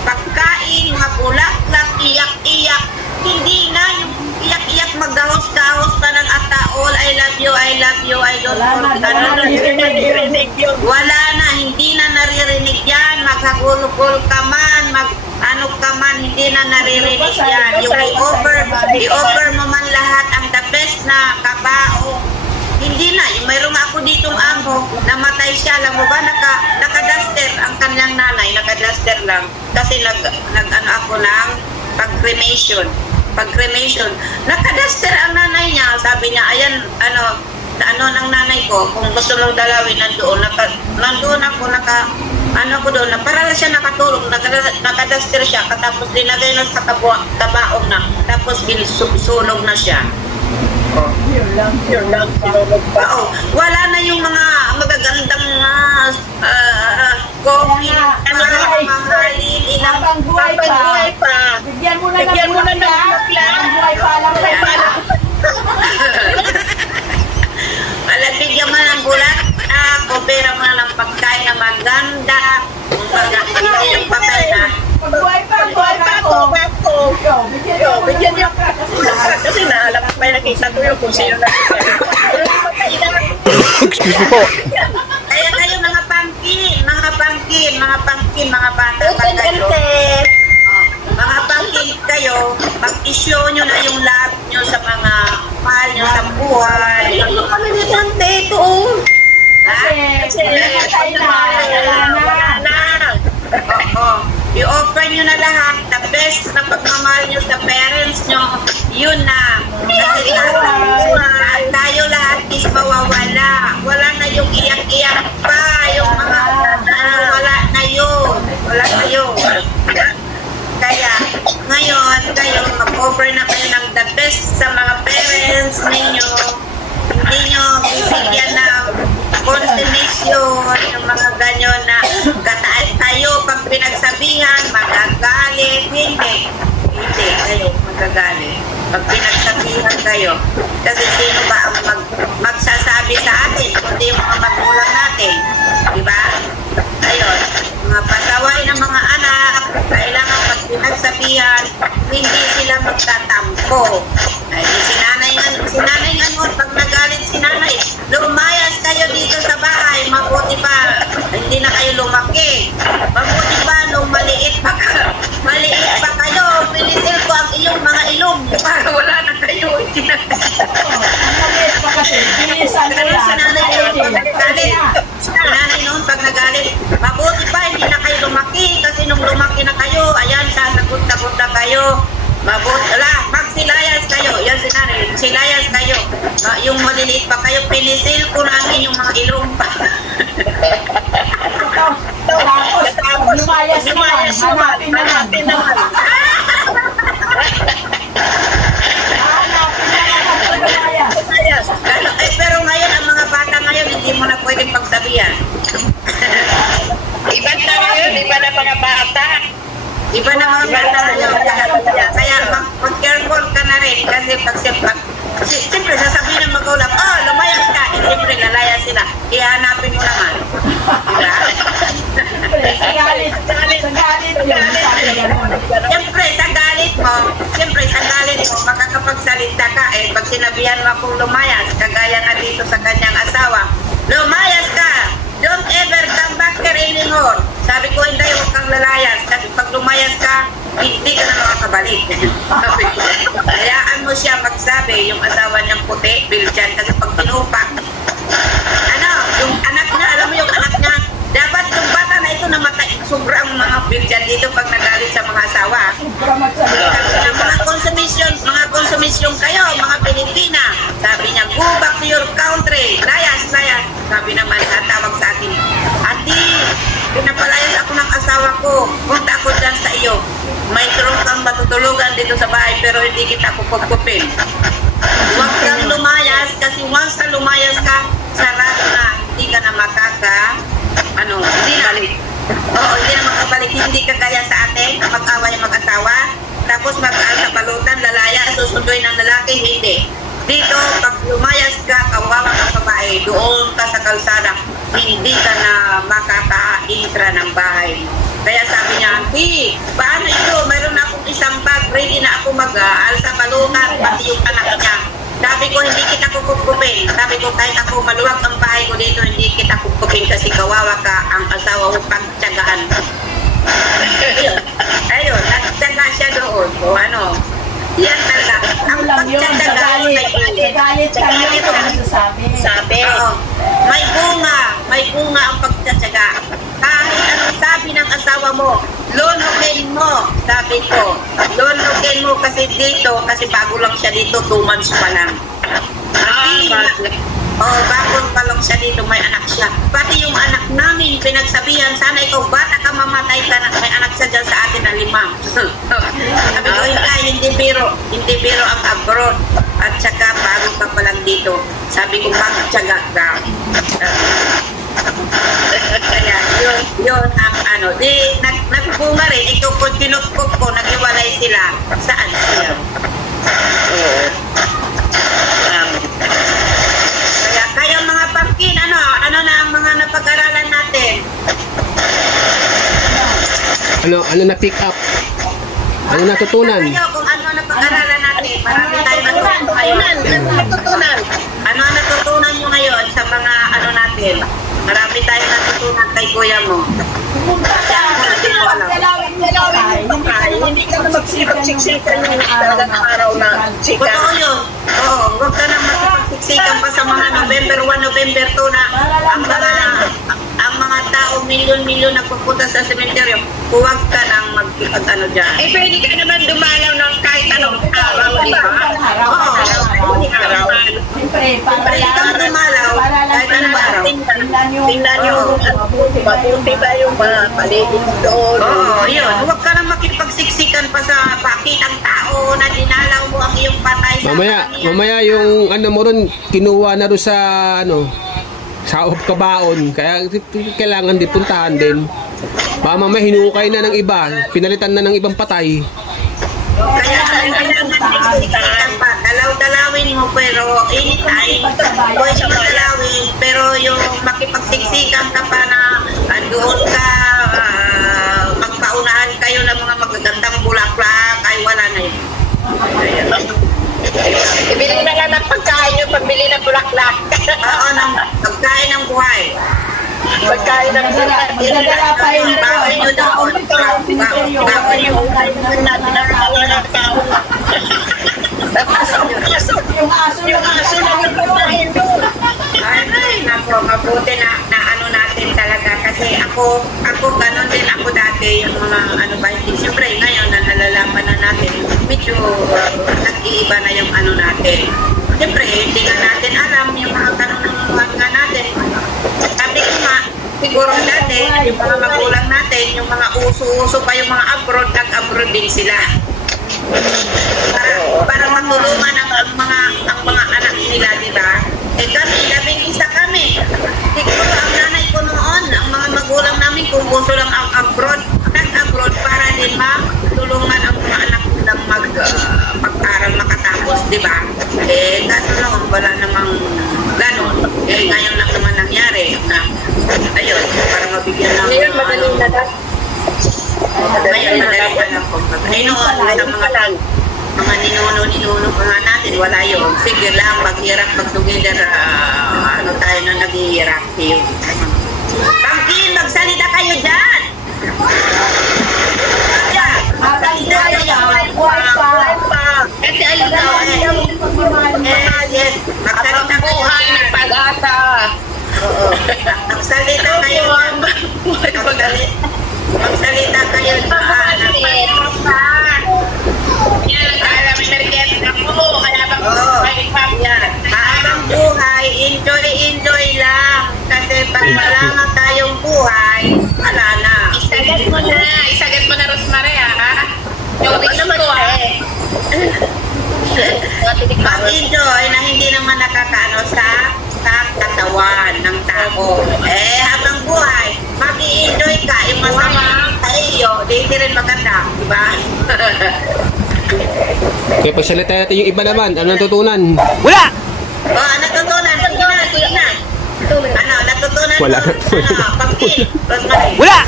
pagkain, mga bulaklak, iyak-iyak. Hindi na yung iyak-iyak, magdahos-dahos pa ng ataol, I love you, I don't want wala na, hindi na naririnig yan, maghagulugol ka man, ano ka man, hindi na naririnig yan. Yung i-offer mo man lahat ang the best na kabao, hindi na. Yung mayroong ako ditong amo, namatay siya, alam mo ba, naka-duster ang kanyang nanay, naka-duster lang, kasi nag-ano ako ng pag-cremation, naka-duster ang nanay niya, sabi niya, ayan, ano ng nanay ko, kung gusto mong dalawin, nandoon ako, ano ko doon, para siya nakatulog, naka-duster siya, katapos dinagay na sa kabaong na, tapos sulog na siya. Yun lang, sinulog pa. Wala na yung mga magagandang coffee, mahalin, ilang makita ko yung kung sino na. Excuse me po. Kaya kayo mga pangkin, mga bata pa kayo. Mga pangkin kayo, mag-issue nyo na yung love nyo sa mga mahal nyo sa buhay. Ano ka na nito, ante? Ito, Kasi wala na. Oo. I-offer nyo na lahat, the best na pagmamahal nyo sa parents nyo, yun na. Kasi tayo lahat is mawawala. Wala na yung iyak-iyak pa, yung mga wala na yun. Kaya, ngayon, kayo, mag-offer na kayo ng the best sa mga parents ninyo. Hindi nyo bibigyan ng consummation, yung mga ganyan na kataas kayo pag pinagsabihan, magagalit. Hindi kayo magagalit. Pag pinagsabihan kayo, kasi sino ba ang magsasabi sa atin, kundi yung mga magulang natin. Diba? Ayun, mga pasaway ng mga anak, kailangan pag pinagsabihan, hindi sila magtatampo. Ay, si nanay nga noon, pag nagalit si nanay, lumayas kayo dito sa bahay, mabuti pa, hindi na kayo lumaki. Mabuti pa, nung maliit pa kayo, pinisil ko ang iyong mga ilong, para wala na kayo. Maliit pa kasi, binisan ko lang. Si nanay noon, pag nagalit, mabuti pa, hindi na kayo lumaki, kasi nung lumaki na kayo, ayan, sasagot-sagot na kayo. Mabuti, magsilayas kayo. Yan si nanay, silayas kayo. Yung maliliit pa kayo, pinisil ko na ang inyong mga ilong pa. Tapos, lumayas naman. Hanapin naman. Pero ngayon, ang mga bata ngayon, hindi mo na pwedeng pagsabihan. Iba na ngayon, iba na mga bata. Iba na mga bata ngayon. Kaya mag-careful ka na rin. Kasi pag siyempre, sasabihin ng magulang, lumayas ka. Siyempre, lalaya sila. Ihanapin mo naman. Diba? Sa galit yun. Siyempre, sa galit mo, makakapagsalita ka. Pag sinabihan mo akong lumayas, kagaya nga dito sa kanyang asawa, lumayas ka! Don't ever come back here anymore. Sabi ko, hindi, huwag kang lalayas. Kasi pag lumayas ka, hindi ka na makakabalik. Hayaan mo siya magsabi, yung asawa niyang puti, Biljan, kasi pag tinupak, yung anak niya, alam mo yung anak niya, dapat yung bata na ito namatay, sobrang mga Biljan dito pag nagalit sa mga asawa. Mga konsumisyon kayo, mga Pilipina. Sabi niya, go back to your country. Layas. Sabi naman, tatawag sa akin, Ati, pinapalayas ako ng asawa ko. Punta ako dyan sa iyo. Mayroon kang matutulugan dito sa bahay, pero hindi kita kupupin. Huwag kang lumayas, kasi once na lumayas ka, sarado na, hindi ka na hindi na makabalik. Hindi ka kaya sa atin, mag-away ang mag-asawa, tapos mag-aal sa balutan, lalaya, susunduin ng lalaki, hindi. Dito, pag lumayas ka, kawawa ka babae, doon ka sa kalsada, hindi ka na makaka-intra ng bahay. Kaya sabi niya, Auntie, paano ito? Mayroon na akong isang bag, ready na ako mag-aal sa balutan, pati yung anak niya. Sabi ko, hindi kita kukupin. Sabi ko, kahit ako maluwag ang bahay ko dito, hindi kita kukupin kasi kawawa ka, ang asawa mo pagtsagaan. Ayun, nagtsaga siya doon. O yan talaga. Ang pagtsagaan ay galit kami sabi. May bunga ang pagtsatsaga. Kahit anong sabi ng asawa mo, lulugin mo, sabi ko. Lulugin mo kasi dito, kasi bago lang siya dito, 2 months pa lang. Bago pa lang siya dito, may anak siya. Pati yung anak namin, pinagsabihan, sana ikaw bata ka, mamatay ka na. May anak siya dyan sa atin na 5. Sabi ko, hindi biro ang abroad. At saka, bago ka pa lang dito. Sabi ko, magtsaga ka. Kaya, yun ang nagbunga rin. Ikaw po, tinukpok ko, nag-iwalay sila. Saan sila? Kaya mga pangkin, ano na ang mga napag-aralan natin? Ano na pick up? Ano natutunan? Kung ano napag-aralan natin? marami tayong natutunan. Ano ang natutunan nyo ngayon sa mga ano natin? Marami tayong natutunan kay kuya mo. Kasi ako hindi ko alam. Hindi ka na magsipag-siksikan yung talagang araw na chika. Totoo yun. Oo, huwag ka na magsipagsiksikan pa sa mga November 1, November 2 na ang mga tao milyon-milyon nagpupunta sa sementeryo. Huwag ka nang mag-ano dyan. Eh, pwede ka naman dumalaw ng kahit anong araw, di ba? Oo. Siyempre, Para dumalaw, kahit anong araw. tingnan yung mabuti ba yung mga paligid doon. Oo, yun. Huwag ka nang makipagsiksikan pa sa pakitang tao na dinalaw mo ang iyong patay sa Mamaya yung ano mo ron, kinuha na rin sa ano, sa kabaon. Kaya kailangan din puntahan din. Baka mamaya hinukay na ng iba, pinalitan na ng ibang patay. Kaya kailangan pa. Dalaw-dalawin mo pero anytime. Pwede mo dalawin pero yung makipagsiksikan ka pa na andoon ka, magpaunahan kayo ng mga magagandang bulaklak ay wala na yun. Ibili na nga ng pagkain yung pambili ng bulaklak. Oo, ng pagkain ng buhay. Pagkain ng bulaklak. Bawal nyo doon. Bawal nyo. Yung aso na nagpapakain doon. Ay, nako, mabuti na ano natin talaga. Kasi ako ganon din ako dati. Yung mga ano ba, siyempre ngayon na nalalaman na natin, medyo nag-iiba na yung ano natin. Siyempre, hindi nga natin alam yung mga tanong nga natin. Sabi ko nga, siguro dati, yung mga magulang natin, yung mga uso-uso pa yung mga abroad, nag-abroad din sila. Para matulungan ang mga anak nila, di ba? Eh kami, 11 kami. Siguro ang nanay ko noon, ang mga magulang namin, kung gusto lang ang abroad, nag-abroad para din matulungan ang mga anak nilang mag-aral makatapos, di ba? Eh, gano'n lang, wala namang gano'n. Eh, ngayon lang naman nangyari na, ayun, para mabigyan ng Ngayon, madaling na lang. ngayon, madaling na lang. Eh, noon, sa mga ninuno pa nga natin, wala yun. Sige lang, maghirap, mag-together, ano tayo na naghihirap. Pangkin, magsalita kayo dyan! Magsalita kayo! Kasi ayun na, yes, magsalita kayo dyan. Pag-asa. Oo, magsalita kayo dyan. Magsalita kayo dyan. Yan, nag-aalam yung merienda mo. Kaya ba yan. Mahabang buhay, enjoy lang. Kasi pag wala nga tayong buhay, wala na. Isagat mo na, Rosemary, ha? Yung wish ko, ha? Mag-enjoy na hindi naman nakakaano sa katawan ng tao. Eh, habang buhay, mag-i-enjoy ka. Yung masama sa iyo, di rin maganda. Diba? Kaya pagsalita natin yung iba naman, ano natutunan? Wala! Natutunan. Sige na. Ano, natutunan Wala mo? natutunan. Ano, Pangkin, Rosemary. Wala!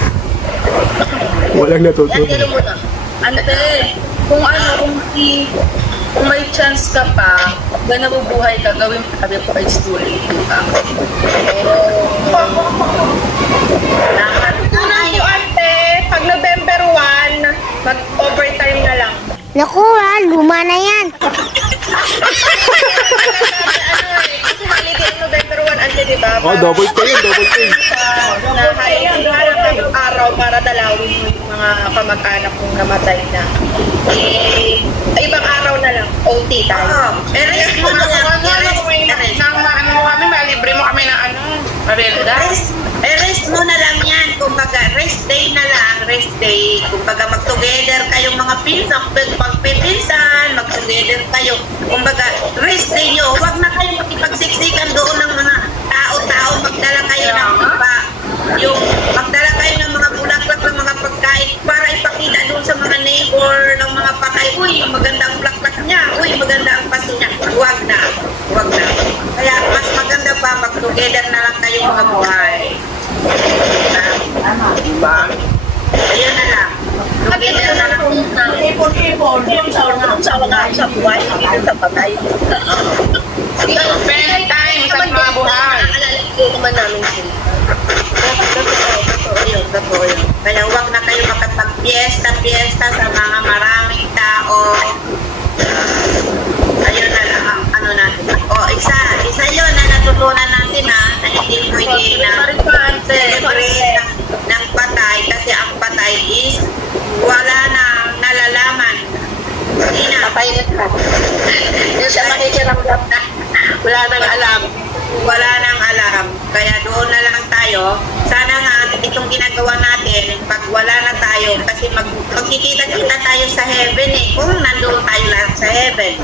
Walang natutunan. Kung may chance ka pa, na nabubuhay ka, gawin mo sabi ko ay student ka. Natutunan nyo, ate, pag November 1, mag-overtime na lang. Naku luma na yan. Kasi holiday ang November 1, ate, di ba? Oh, double pay. Na harap ng araw para dalawin mo yung mga kamag-anak kong namatay na. Eh, ibang araw na lang, OT tayo. Rest mo na lang. Libre mo kami ng merienda. Rest mo na lang yan. Kumbaga, rest day na lang. Rest day. Kumbaga, mag-together kayong mga pinsan. Pagpipinsan, mag-together kayo. Kumbaga, rest day nyo. Huwag na kayong makipagsiksikan doon ng mga tao-tao. Magdala kayo ng iba. Yung magdala kayo ng mga bulaklak ng mga pagkain para ipakita doon sa mga neighbor ng mga patay. Uy, maganda ang bulaklak niya. Uy, maganda ang paso niya. Huwag na. Kaya mas maganda pa mag-together na lang kayong mga buhay. Diba? Ayun na lang. Together na lang. ipon-ipon, doon sa buhay, hindi sa patay. Spend time sa mga buhay. Alala naman namin sila. Totoo yun. Kaya huwag na kayo makapag-fiesta sa mga maraming tao. Ayun na lang ang ano natin. Isa yun na natutunan natin na hindi pwede na celebrate ng patay kasi ang patay is wala na nalalaman. Hindi na. Patay na. Yung siya makikiramdam na. Wala nang alam. Wala nang alam. Kaya doon na lang tayo. Sana nga itong ginagawa natin, pag wala na tayo, kasi magkikita-kita tayo sa heaven eh. Kung nandoon tayo lahat sa heaven.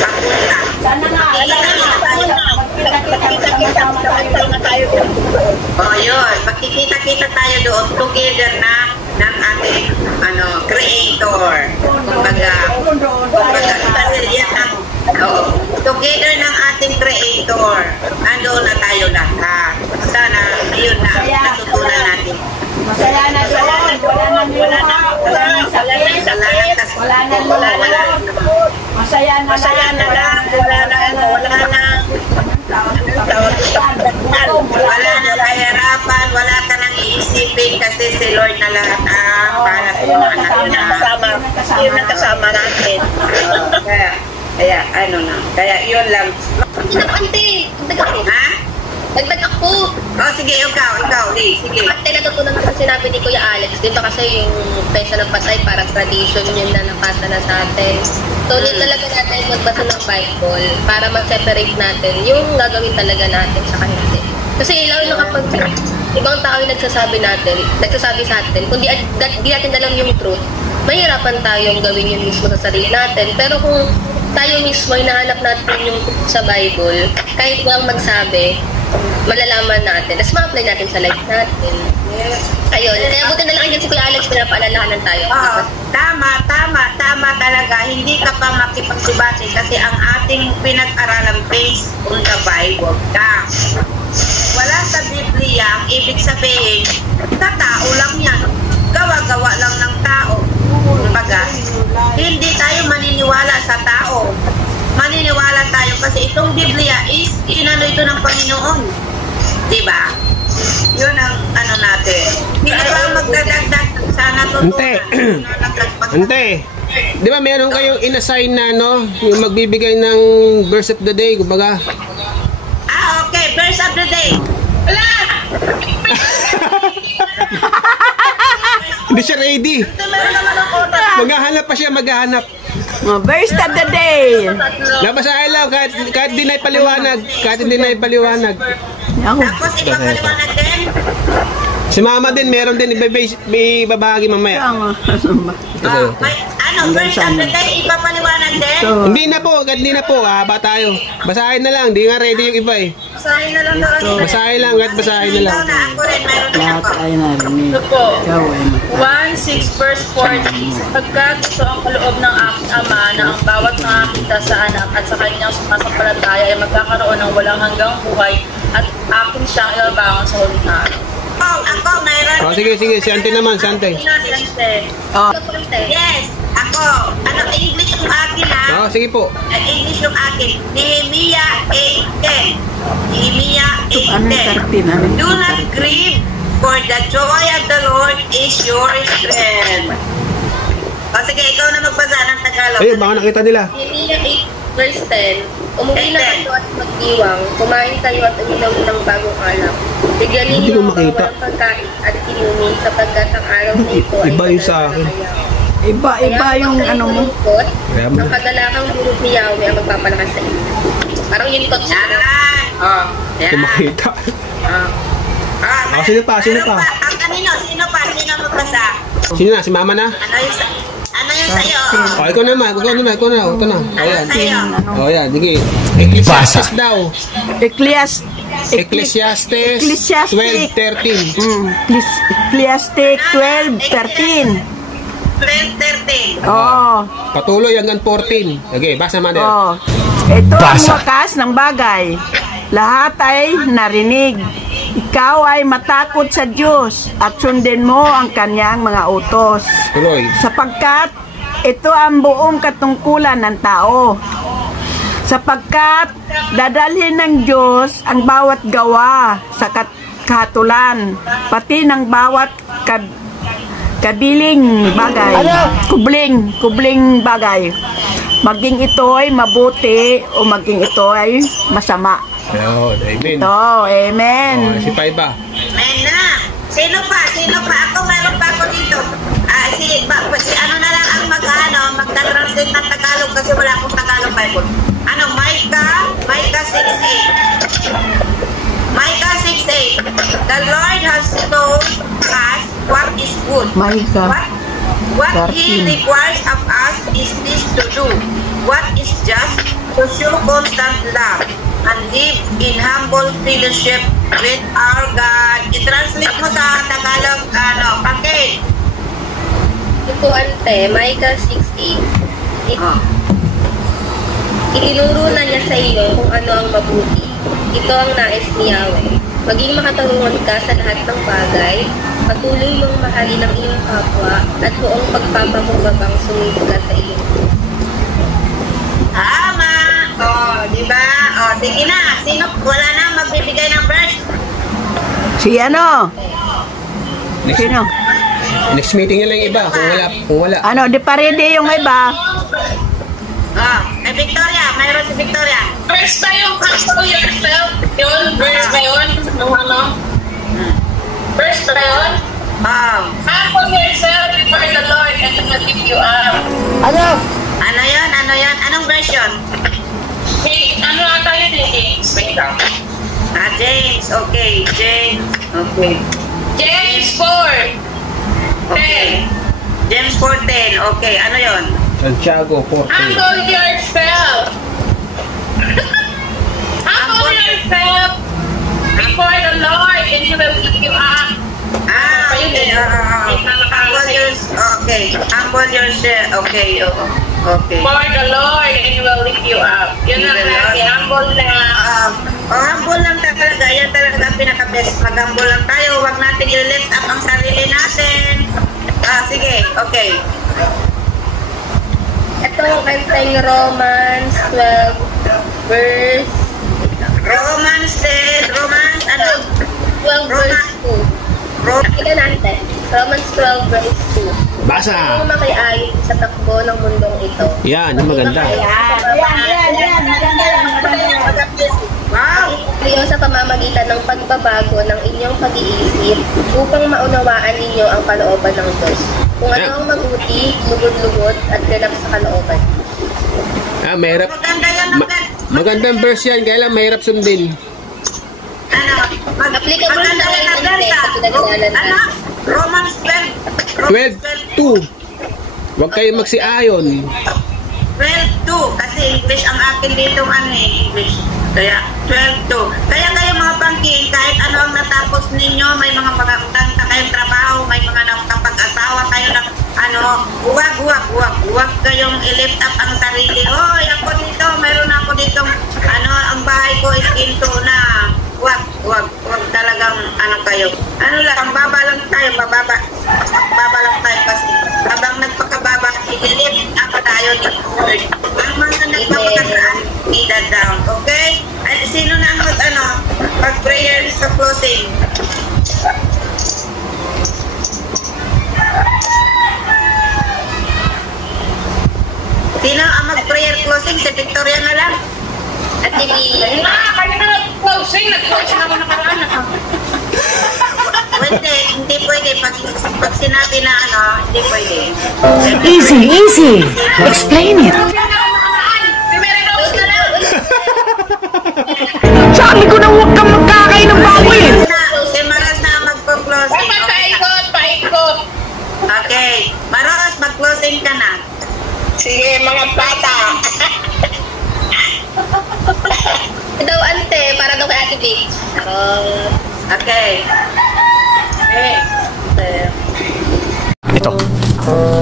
Papunta. Sana nga, magkikita-kita tayo. Yun. Magkikita-kita tayo doon together na ng ating creator. Kumbaga, together ng ating creator. Nandoon na tayo lahat. Sana, yun na, natutunan natin. Masaya na doon. Wala nang sakit. Wala nang masaya na lang. Wala nang kahirapan, wala ka nang iisipin kasi si Lord na lahat ang para sa mga anak na. Yun ang kasama natin. Kaya yun lang. Ante, Ha? dagdag ako. Sige, ikaw, sige. Ante, natutunan ko sa sinabi ni Kuya Alex, di ba kasi yung pesa ng patay parang tradition yun na napasa na sa atin. So, hindi talaga natin magbasa ng Bible para mag-separate natin yung gagawin talaga natin sa hindi. Kasi lalo na kapag ibang tao yung nagsasabi sa atin, kung di natin alam yung truth, mahirapan tayong gawin yun mismo sa sarili natin. Pero kung tayo mismo ay nahanap natin yung sa Bible, kahit walang magsabi, malalaman natin. Tapos ma-apply natin sa life natin. Yes. Ayun. Kaya buti na lang yan si Kuya Alex, pinapaalalahanan tayo. Tama talaga. Hindi ka pa makipagsubati kasi ang ating pinag-aralan based on the Bible ka. Wala sa Biblia, ang ibig sabihin, sa tao lang yan. Gawa-gawa lang ng tao. Kumbaga, hindi tayo maniniwala sa tao. Maniniwala tayo kasi itong Biblia is inano ito ng Panginoon. Diba? Yun ang natin. Hindi ba magdadagdag sana tutunan? Ante, di ba meron kayong inassign na yung magbibigay ng verse of the day, kumbaga? Okay, verse of the day. Wala! Hindi siya ready. Maghahanap pa siya, Verse of the day. Nabasahin lang, kahit di na ipaliwanag. Tapos ipapaliwanag din. Si Mama din, meron din, ibabahagi mamaya. Verse of the day, ipapaliwanag din. Hindi na po, ba tayo. Basahin na lang, di nga ready yung iba eh. Basahin na lang daw. Basahin lang. Ako rin, meron din ako. Ito po, 1:6 verse 40. Sapagkat ito ang kaloob ng aking Ama na ang bawat nakakita sa anak at sa kanyang sumasampalataya ay magkakaroon ng walang hanggang buhay at akin siyang ilabangan sa huling araw. Ako, mayroon. Sige, si Ante naman, si Ante. Yes, ako. English yung akin ha? Sige po. English yung akin. Nehemiah 8:10. Nehemiah 8:10. Do not grieve, for the joy of the Lord is your strength. Sige, ikaw na magbasa ng Tagalog. Ayun, baka nakita nila. Nehemiah 8 verse 10. Umuwi na kayo at magdiwang, kumain kayo at uminom ng bagong alak. Bigyan ninyo ang walang pagkain at inumin sapagkat ang araw na ito ay iba yung sa akin. Iba yung mo. Ang kadalakang burot ni Yahweh ang magpapalakas sa inyo. Parang yun kot siya. Hindi makita. Sino pa? Ang kanino? Sino magbasa? Sino na? Si Mama na? Ano yung sa'yo? Ikaw na. Ayan. Ayan, sige. Basa. Daw. Ecclesiastes 12:13. Ecclesiastes 12:13. 12:13. Patuloy hanggang 14. Okay, basa Mother. Ito ang wakas ng bagay. Lahat ay narinig. Ikaw ay matakot sa Diyos at sundin mo ang kanyang mga utos. Tuloy. Sapagkat ito ang buong katungkulan ng tao. Sapagkat dadalhin ng Diyos ang bawat gawa sa kahatulan, pati ng bawat kabiling bagay, kubling bagay. Maging ito ay mabuti o maging ito ay masama. Amen. Ito, amen. Si Paiba. Amen na. Sino pa? Ako, meron pa ako dito. Si ano na lang ang magta-translate ng Tagalog kasi wala akong Tagalog Bible. Micah 6:8. Micah 6:8. The Lord has told us what is good. What He requires of us is this to do. What is just, to show constant love and live in humble fellowship with our God. I-translate mo sa Tagalog, Pangkit. Ito ante, Micah 6:8. Itinuro na niya sa iyo kung ano ang mabuti. Ito ang nais ni Yahweh. Maging makatarungan ka sa lahat ng bagay, patuloy mong mahalin ang iyong kapwa, at buong pagpapakumbabang sumunod ka sa iyong Diyos. Tama! Di ba? Sige na. Sino? Wala na magbibigay ng verse? Si ano? Sino? Next meeting na lang iba. Kung wala. Ano, di pa ready yung iba? May Victoria. Mayroon si Victoria. Verse ba yung humble yourself? Yun? Verse ba yun? Verse ba yun? Humble yourself before the Lord and He will lift you up. Ano yan? Anong version? Ano ata yun eh? James. Wait lang. James. Okay. James. Okay. James 4. Okay. James 4:10. Okay. Ano yon? Santiago 4:10. Humble yourself. Humble yourself before the Lord and He will lift you up. Okay. Humble yourself. Okay. Okay. For the Lord and He will lift you up. Yun ang lagi. Humble lang. Humble lang talaga. Yan talaga ang pinaka-best. Mag-humble lang tayo. Huwag natin i-lift up ang sarili natin. Sige. Okay. Ito ang kantang Romans 12 verse Romans 12 verse 2. Pakinggan natin. Romans 12 verse 2. Basa! Kung makiayon sa takbo ng mundong ito. Yan, maganda. Yan. Wow! Kayo sa pamamagitan ng pagbabago ng inyong pag-iisip upang maunawaan ninyo ang kalooban ng Diyos. Kung ano ang mabuti, lugod-lugod at ganap sa kalooban. Mahirap. Maganda yan. Magandang verse yan, kaya lang mahirap sundin. Applicable sa ngayon sa pinag-aralan natin. Romans 12:2. Huwag kayo magsiayon. 12:2 kasi English ang akin dito English. Kaya 12:2. Kaya kayo mga pangkin, kahit ano ang natapos ninyo, may mga magandang kayong trabaho, may mga nakapag-asawa kayo ng huwag kayong i-lift up ang sarili. Hoy, ako dito, mayroon ako dito, ang bahay ko is ginto na. Huwag talagang kayo. Baba lang tayo kasi habang nagpakababa, i-lift up tayo ni Lord. Ang mga nagpapakasaan, i-down. Okay? At sino na ang mag-prayer sa closing? Sino ang mag-prayer closing? Si Victoria na lang? At hindi. Kaya na nag-closing. Nag-closing ako nakaraan. Hindi pwede. Pag sinabi na hindi pwede. Easy. Explain it. Sabi ko na huwag kang magkakain ng baboy. Si Maras na magpo-closing. Paikot. Okay. Maras, mag-closing ka na. Sige, mga bata. Ito ante, para daw kay Ate Vic. Okay.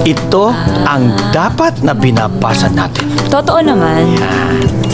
Ito ang dapat na binabasa natin. Totoo naman. Yan.